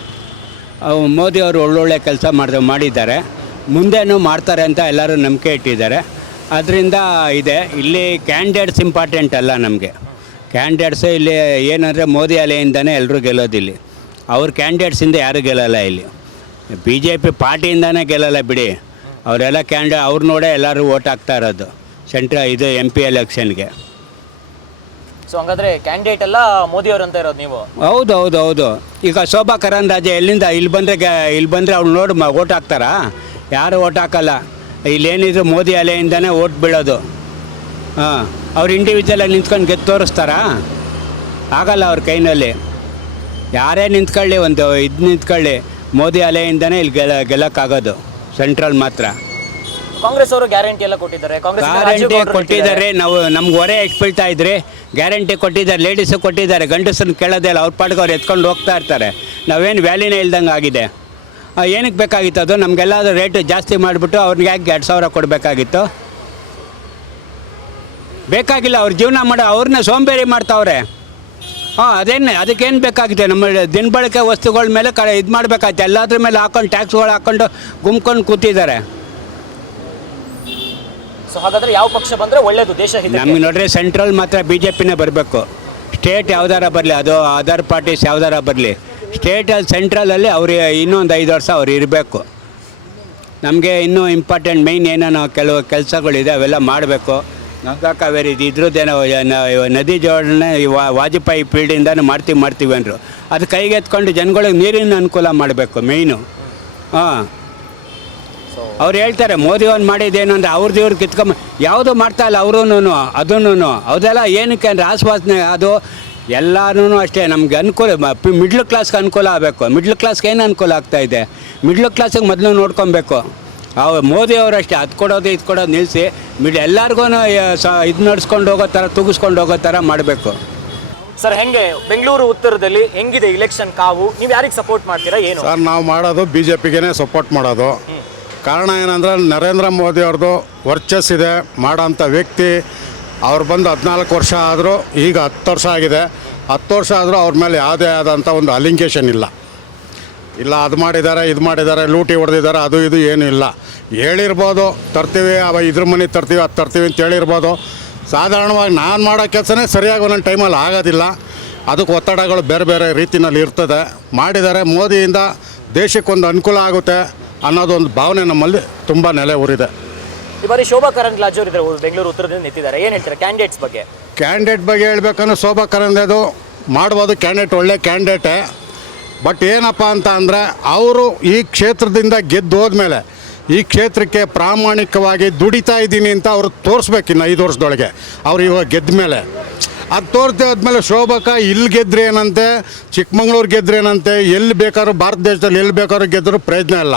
ಮೋದಿ ಅವರು ಒಳ್ಳೊಳ್ಳೆ ಕೆಲಸ ಮಾಡಿದ ಮಾಡಿದ್ದಾರೆ, ಮುಂದೇನೂ ಮಾಡ್ತಾರೆ ಅಂತ ಎಲ್ಲರೂ ನಂಬಿಕೆ ಇಟ್ಟಿದ್ದಾರೆ. ಅದರಿಂದ ಇದೆ. ಇಲ್ಲಿ ಕ್ಯಾಂಡಿಡೇಟ್ಸ್ ಇಂಪಾರ್ಟೆಂಟ್ ಅಲ್ಲ ನಮಗೆ. ಕ್ಯಾಂಡಿಡೇಟ್ಸು ಇಲ್ಲಿ ಏನಂದರೆ ಮೋದಿ ಅಲೆಯಿಂದನೇ ಎಲ್ಲರೂ ಗೆಲ್ಲೋದಿಲ್ಲಿ. ಅವ್ರ ಕ್ಯಾಂಡಿಡೇಟ್ಸಿಂದ ಯಾರೂ ಗೆಲ್ಲಲ್ಲ ಇಲ್ಲಿ. ಬಿ ಜೆ ಪಿ ಪಾರ್ಟಿಯಿಂದನೇ ಗೆಲ್ಲಲ್ಲ ಬಿಡಿ. ಅವರೆಲ್ಲ ಕ್ಯಾಂಡಿ ಅವ್ರು ನೋಡೇ ಎಲ್ಲರೂ ಓಟ್ ಹಾಕ್ತಾ ಇರೋದು ಸೆಂಟ್ರ ಇದು ಎಂ ಪಿ ಎಲೆಕ್ಷನ್ಗೆ.
ಸೊ ಹಂಗಾದ್ರೆ ಕ್ಯಾಂಡಿಡೇಟ್ ಎಲ್ಲ ಮೋದಿ ಅವರು ಅಂತ ಇರೋದು ನೀವು?
ಹೌದು ಹೌದು ಹೌದು. ಈಗ ಶೋಭಾ ಕರಂದ್ಲಾಜೆ ಎಲ್ಲಿಂದ ಇಲ್ಲಿ ಬಂದರೆ ಇಲ್ಲಿ ಬಂದರೆ ಅವ್ರು ನೋಡಿ ಮ ಓಟ್ ಹಾಕ್ತಾರಾ? ಯಾರು ಓಟ್ ಹಾಕಲ್ಲ. ಇಲ್ಲೇನಿದ್ರು ಮೋದಿ ಅಲೆಯಿಂದನೇ ಓಟ್ ಬೀಳೋದು. ಹಾಂ, ಅವ್ರು ಇಂಡಿವಿಜುವಲಾಗಿ ನಿಂತ್ಕೊಂಡು ಗೆದ್ದು ತೋರಿಸ್ತಾರಾ? ಆಗಲ್ಲ ಅವ್ರ ಕೈನಲ್ಲಿ. ಯಾರೇ ನಿಂತ್ಕೊಳ್ಳಿ, ಒಂದು ಇದು ನಿಂತ್ಕೊಳ್ಳಿ, ಮೋದಿ ಅಲೆಯಿಂದನೇ ಇಲ್ಲಿ ಗೆಲ್ಲ ಗೆಲ್ಲಕ್ಕಾಗೋದು ಸೆಂಟ್ರಲ್ ಮಾತ್ರ.
ಕಾಂಗ್ರೆಸ್ ಅವರು ಗ್ಯಾರಂಟಿ ಎಲ್ಲ ಕೊಟ್ಟಿದ್ದಾರೆ, ಕಾಂಗ್ರೆಸ್
ಗ್ಯಾರಂಟಿ ಕೊಟ್ಟಿದ್ದಾರೆ. ನಾವು ನಮ್ಗೆ ಹೊರೆ ಎಕ್ಸ್ಬೀಳ್ತಾ ಇದ್ರಿ. ಗ್ಯಾರಂಟಿ ಕೊಟ್ಟಿದ್ದಾರೆ, ಲೇಡೀಸು ಕೊಟ್ಟಿದ್ದಾರೆ, ಗಂಡಸನ್ನು ಕೇಳೋದೇ ಇಲ್ಲ. ಅವ್ರ ಪಾಟಿಗೆ ಅವ್ರು ಎತ್ಕೊಂಡು ಹೋಗ್ತಾ ಇರ್ತಾರೆ. ನಾವೇನು ವ್ಯಾಲಿನೇ ಇಲ್ದಂಗೆ ಆಗಿದೆ. ಏನಕ್ಕೆ ಬೇಕಾಗಿತ್ತು ಅದು? ನಮಗೆಲ್ಲಾದ್ರೂ ರೇಟು ಜಾಸ್ತಿ ಮಾಡಿಬಿಟ್ಟು ಅವ್ರಿಗೆ ಯಾಕೆ ಎರಡು ಸಾವಿರ ಕೊಡಬೇಕಾಗಿತ್ತು? ಬೇಕಾಗಿಲ್ಲ. ಅವ್ರ ಜೀವನ ಮಾಡೋ ಅವ್ರನ್ನ ಸೋಂಬೇರಿ ಮಾಡ್ತಾವ್ರೆ. ಹಾಂ, ಅದೇನು ಅದಕ್ಕೇನು ಬೇಕಾಗಿದೆ? ನಮ್ಮ ದಿನಬಳಕೆ ವಸ್ತುಗಳ ಮೇಲೆ ಕ ಇದು ಮಾಡಬೇಕಾಯ್ತು. ಎಲ್ಲದ್ರ ಮೇಲೆ ಹಾಕೊಂಡು ಟ್ಯಾಕ್ಸ್ಗಳು ಹಾಕ್ಕೊಂಡು ಗುಮ್ಕೊಂಡು ಕೂತಿದ್ದಾರೆ.
ಸೊ ಹಾಗಾದ್ರೆ ಯಾವ ಪಕ್ಷ ಬಂದ್ರೆ ಒಳ್ಳೇದು ದೇಶ ಹಿತ?
ನಮಗೆ ನೋಡ್ರಿ ಸೆಂಟ್ರಲ್ ಮಾತ್ರ ಬಿ ಜೆ ಪಿನೇ ಬರಬೇಕು. ಸ್ಟೇಟ್ ಯಾವ್ದಾರ ಬರಲಿ, ಅದು ಅದರ್ ಪಾರ್ಟೀಸ್ ಯಾವ್ದಾರ ಬರಲಿ, ಸ್ಟೇಟಲ್ಲಿ ಸೆಂಟ್ರಲಲ್ಲಿ ಅವ್ರು ಇನ್ನೊಂದು ಐದು ವರ್ಷ ಅವ್ರು ಇರಬೇಕು. ನಮಗೆ ಇನ್ನೂ ಇಂಪಾರ್ಟೆಂಟ್ ಮೇಯ್ನ್ ಏನೋ ಕೆಲವು ಕೆಲಸಗಳಿದೆ, ಅವೆಲ್ಲ ಮಾಡಬೇಕು. ಗಂಗಾ ಕಾವೇರಿ ಇದು ಇದ್ರದ್ದೇನೋ ನದಿ ಜೋಡಣೆ ವಾಜಪೇಯಿ ಪೀಳಿಂದನೂ ಮಾಡ್ತೀವಿ ಮಾಡ್ತೀವಿ ಅಂದರು. ಅದು ಕೈಗೆತ್ಕೊಂಡು ಜನಗಳಿಗೆ ನೀರಿನ ಅನುಕೂಲ ಮಾಡಬೇಕು ಮೇಯ್ನು. ಹಾಂ, ಅವ್ರು ಹೇಳ್ತಾರೆ ಮೋದಿ ಅವ್ನು ಮಾಡಿದ್ದೇನು ಅಂದರೆ ಅವ್ರದ್ದು ಇವ್ರು ಕಿತ್ಕೊಂಬ ಯಾವುದೂ ಮಾಡ್ತಾ ಇಲ್ಲ ಅವರೂ. ಅದೂ ಅದೆಲ್ಲ ಏನಕ್ಕೆ ಅಂದರೆ ಆಶ್ವಾಸನೆ. ಅದು ಎಲ್ಲರೂ ಅಷ್ಟೇ. ನಮಗೆ ಅನುಕೂಲ, ಮಿಡ್ಲ್ ಕ್ಲಾಸ್ಗೆ ಅನುಕೂಲ ಆಗಬೇಕು. ಮಿಡ್ಲ್ ಕ್ಲಾಸ್ಗೆ ಏನು ಅನುಕೂಲ ಆಗ್ತಾಯಿದೆ? ಮಿಡ್ಲ್ ಕ್ಲಾಸಿಗೆ ಮೊದಲು ನೋಡ್ಕೊಬೇಕು. ಅವು ಮೋದಿ ಅವರು ಅಷ್ಟೇ ಅದು ಕೊಡೋದು ಇದು ಕೊಡೋದು ನಿಲ್ಲಿಸಿ ಮಿಡ್ ಎಲ್ಲರಿಗೂ ಸ ಇದು ನಡೆಸ್ಕೊಂಡು ಹೋಗೋ ಥರ, ತೂಗಿಸ್ಕೊಂಡು ಹೋಗೋ ಥರ ಮಾಡಬೇಕು.
ಸರ್ ಹೆಂಗೆ ಬೆಂಗಳೂರು ಉತ್ತರದಲ್ಲಿ ಹೆಂಗಿದೆ ಇಲೆಕ್ಷನ್ ಕಾವು? ನೀವು ಯಾರಿಗೆ ಸಪೋರ್ಟ್ ಮಾಡ್ತೀರಾ ಏನು?
ಸರ್ ನಾವು ಮಾಡೋದು ಬಿ ಜೆ ಪಿಗೆ ಸಪೋರ್ಟ್ ಮಾಡೋದು. ಕಾರಣ ಏನಂದರೆ ನರೇಂದ್ರ ಮೋದಿ ಅವ್ರದ್ದು ವರ್ಚಸ್ಸಿದೆ, ಮಾಡೋಂಥ ವ್ಯಕ್ತಿ. ಅವ್ರು ಬಂದು ಹದಿನಾಲ್ಕು ವರ್ಷ ಆದರೂ ಈಗ ಹತ್ತು ವರ್ಷ ಆಗಿದೆ. ಹತ್ತು ವರ್ಷ ಆದರೂ ಅವ್ರ ಮೇಲೆ ಯಾವುದೇ ಆದಂಥ ಒಂದು ಅಲಿಂಗೇಷನ್ ಇಲ್ಲ. ಇಲ್ಲ ಅದು ಮಾಡಿದ್ದಾರೆ, ಇದು ಮಾಡಿದ್ದಾರೆ, ಲೂಟಿ ಹೊಡೆದಿದ್ದಾರೆ, ಅದು ಇದು ಏನೂ ಇಲ್ಲ. ಹೇಳಿರ್ಬೋದು ತರ್ತೀವಿ, ಅವ ಇದ್ರ ಮನೆ ತರ್ತೀವಿ, ಅದು ತರ್ತೀವಿ ಅಂತ ಹೇಳಿರ್ಬೋದು. ಸಾಧಾರಣವಾಗಿ ನಾನು ಮಾಡೋ ಕೆಲಸನೇ ಸರಿಯಾಗಿ ಒಂದೊಂದು ಟೈಮಲ್ಲಿ ಆಗೋದಿಲ್ಲ. ಅದಕ್ಕೆ ಒತ್ತಡಗಳು ಬೇರೆ ಬೇರೆ ರೀತಿಯಲ್ಲಿ ಇರ್ತದೆ. ಮಾಡಿದ್ದಾರೆ, ಮೋದಿಯಿಂದ ದೇಶಕ್ಕೊಂದು ಅನುಕೂಲ ಆಗುತ್ತೆ ಅನ್ನೋದೊಂದು ಭಾವನೆ ನಮ್ಮಲ್ಲಿ ತುಂಬ ನೆಲೆ ಊರಿದೆ.
ಈ ಬಾರಿ ಶೋಭಾ ಕರಂದ್ಲಾಜೆ ಅವರು ಇದ್ದಾರೆ, ಬೆಂಗಳೂರು ಉತ್ತರದಿಂದ ನಿಂತಿದ್ದಾರೆ. ಏನು ಹೇಳ್ತಾರೆ ಕ್ಯಾಂಡಿಡೇಟ್ಸ್ ಬಗ್ಗೆ?
ಕ್ಯಾಂಡಿಡೇಟ್ ಬಗ್ಗೆ ಹೇಳ್ಬೇಕಂದ್ರೆ ಶೋಭಾ ಕರಂದ್ಲಾಜೆ ಮಾಡ್ಬೋದು, ಕ್ಯಾಂಡಿಡೇಟ್ ಒಳ್ಳೆ ಕ್ಯಾಂಡಿಡೇಟೇ. ಬಟ್ ಏನಪ್ಪ ಅಂತ ಅಂದರೆ ಅವರು ಈ ಕ್ಷೇತ್ರದಿಂದ ಗೆದ್ದು ಹೋದ್ಮೇಲೆ ಈ ಕ್ಷೇತ್ರಕ್ಕೆ ಪ್ರಾಮಾಣಿಕವಾಗಿ ದುಡಿತಾ ಇದ್ದೀನಿ ಅಂತ ಅವರು ತೋರಿಸ್ಬೇಕು. ಇನ್ನು ಐದು ವರ್ಷದೊಳಗೆ ಅವ್ರು ಇವಾಗ ಗೆದ್ದ ಮೇಲೆ ಅದು ತೋರಿಸ್ದೆ ಹೋದ್ಮೇಲೆ ಶೋಭಕ ಇಲ್ಲಿ ಗೆದ್ರೆ ಏನಂತೆ, ಚಿಕ್ಕಮಂಗ್ಳೂರು ಗೆದ್ರೆ ಏನಂತೆ, ಎಲ್ಲಿ ಬೇಕಾದ್ರೂ ಭಾರತ ದೇಶದಲ್ಲಿ ಎಲ್ಲಿ ಬೇಕಾದ್ರೂ ಗೆದ್ದರೂ ಪ್ರಯೋಜನ ಇಲ್ಲ.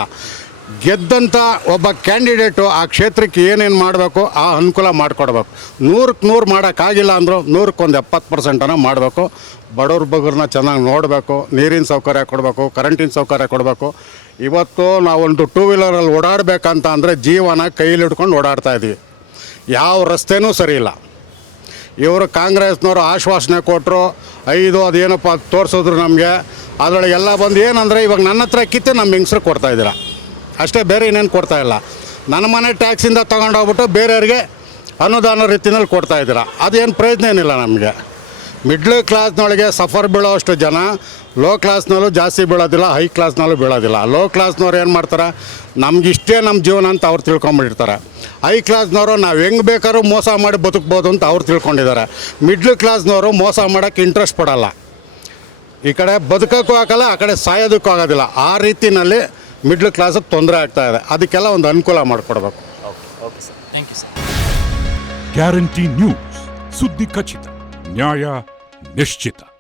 ಗೆದ್ದಂಥ ಒಬ್ಬ ಕ್ಯಾಂಡಿಡೇಟು ಆ ಕ್ಷೇತ್ರಕ್ಕೆ ಏನೇನು ಮಾಡಬೇಕು ಆ ಅನುಕೂಲ ಮಾಡಿಕೊಡ್ಬೇಕು. ನೂರಕ್ಕೆ ನೂರು ಮಾಡೋಕ್ಕಾಗಿಲ್ಲ ಅಂದರು ನೂರಕ್ಕೊಂದು ಎಪ್ಪತ್ತು ಪರ್ಸೆಂಟನ್ನು ಮಾಡಬೇಕು. ಬಡವ್ರ ಬಗ್ಗರನ್ನ ಚೆನ್ನಾಗಿ ನೋಡಬೇಕು, ನೀರಿನ ಸೌಕರ್ಯ ಕೊಡಬೇಕು, ಕರೆಂಟಿನ ಸೌಕರ್ಯ ಕೊಡಬೇಕು. ಇವತ್ತು ನಾವೊಂದು ಟೂ ವೀಲರಲ್ಲಿ ಓಡಾಡಬೇಕಂತ ಅಂದರೆ ಜೀವನ ಕೈಲಿ ಹಿಡ್ಕೊಂಡು ಓಡಾಡ್ತಾ ಇದ್ವಿ. ಯಾವ ರಸ್ತೆನೂ ಸರಿ ಇಲ್ಲ. ಇವರು ಕಾಂಗ್ರೆಸ್ನವರು ಆಶ್ವಾಸನೆ ಕೊಟ್ಟರು, ಐದು ಅದೇನಪ್ಪ ತೋರಿಸಿದ್ರು ನಮಗೆ. ಅದರೊಳಗೆಲ್ಲ ಬಂದು ಏನಂದರೆ ಇವಾಗ ನನ್ನ ಹತ್ರ ಕಿತ್ತು ನಮ್ಮ ಹೆಂಗಸ್ರು ಕೊಡ್ತಾಯಿದ್ದೀರ ಅಷ್ಟೇ, ಬೇರೆ ಇನ್ನೇನು ಕೊಡ್ತಾಯಿಲ್ಲ. ನನ್ನ ಮನೆ ಟ್ಯಾಕ್ಸಿಂದ ತೊಗೊಂಡೋಗ್ಬಿಟ್ಟು ಬೇರೆಯವ್ರಿಗೆ ಅನುದಾನ ರೀತಿಯಲ್ಲಿ ಕೊಡ್ತಾಯಿದ್ದೀರ. ಅದೇನು ಪ್ರಯೋಜನ ಏನಿಲ್ಲ ನಮಗೆ. ಮಿಡ್ಲ್ ಕ್ಲಾಸ್ನೊಳಗೆ ಸಫರ್ ಬೀಳೋಷ್ಟು ಜನ ಲೋ ಕ್ಲಾಸ್ನಲ್ಲೂ ಜಾಸ್ತಿ ಬೀಳೋದಿಲ್ಲ, ಹೈ ಕ್ಲಾಸ್ನಲ್ಲೂ ಬೀಳೋದಿಲ್ಲ. ಲೋ ಕ್ಲಾಸ್ನವ್ರು ಏನು ಮಾಡ್ತಾರೆ, ನಮಗಿಷ್ಟೇ ನಮ್ಮ ಜೀವನ ಅಂತ ಅವ್ರು ತಿಳ್ಕೊಂಬಿಟ್ಟಿರ್ತಾರೆ. ಹೈ ಕ್ಲಾಸ್ನವರು ನಾವು ಹೆಂಗೆ ಬೇಕಾದ್ರೂ ಮೋಸ ಮಾಡಿ ಬದುಕ್ಬೋದು ಅಂತ ಅವ್ರು ತಿಳ್ಕೊಂಡಿದ್ದಾರೆ. ಮಿಡ್ಲ್ ಕ್ಲಾಸ್ನವರು ಮೋಸ ಮಾಡೋಕ್ಕೆ ಇಂಟ್ರೆಸ್ಟ್ ಪಡೋಲ್ಲ. ಈ ಕಡೆ ಬದುಕೋಕ್ಕೂ ಆಗಲ್ಲ, ಆ ಕಡೆ ಸಾಯೋದಕ್ಕೂ ಆಗೋದಿಲ್ಲ. ಆ ರೀತಿಯಲ್ಲಿ ಮಿಡ್ಲ್ ಕ್ಲಾಸಿಗೆ ತೊಂದರೆ ಆಗ್ತಾಯಿದೆ. ಅದಕ್ಕೆಲ್ಲ ಒಂದು ಅನುಕೂಲ ಮಾಡಿಕೊಡ್ಬೇಕು.
Okay sir, thank you sir.
Guarantee news, ಸುದ್ದಿ ಖಚಿತ, ನ್ಯಾಯ ನಿಶ್ಚಿತ.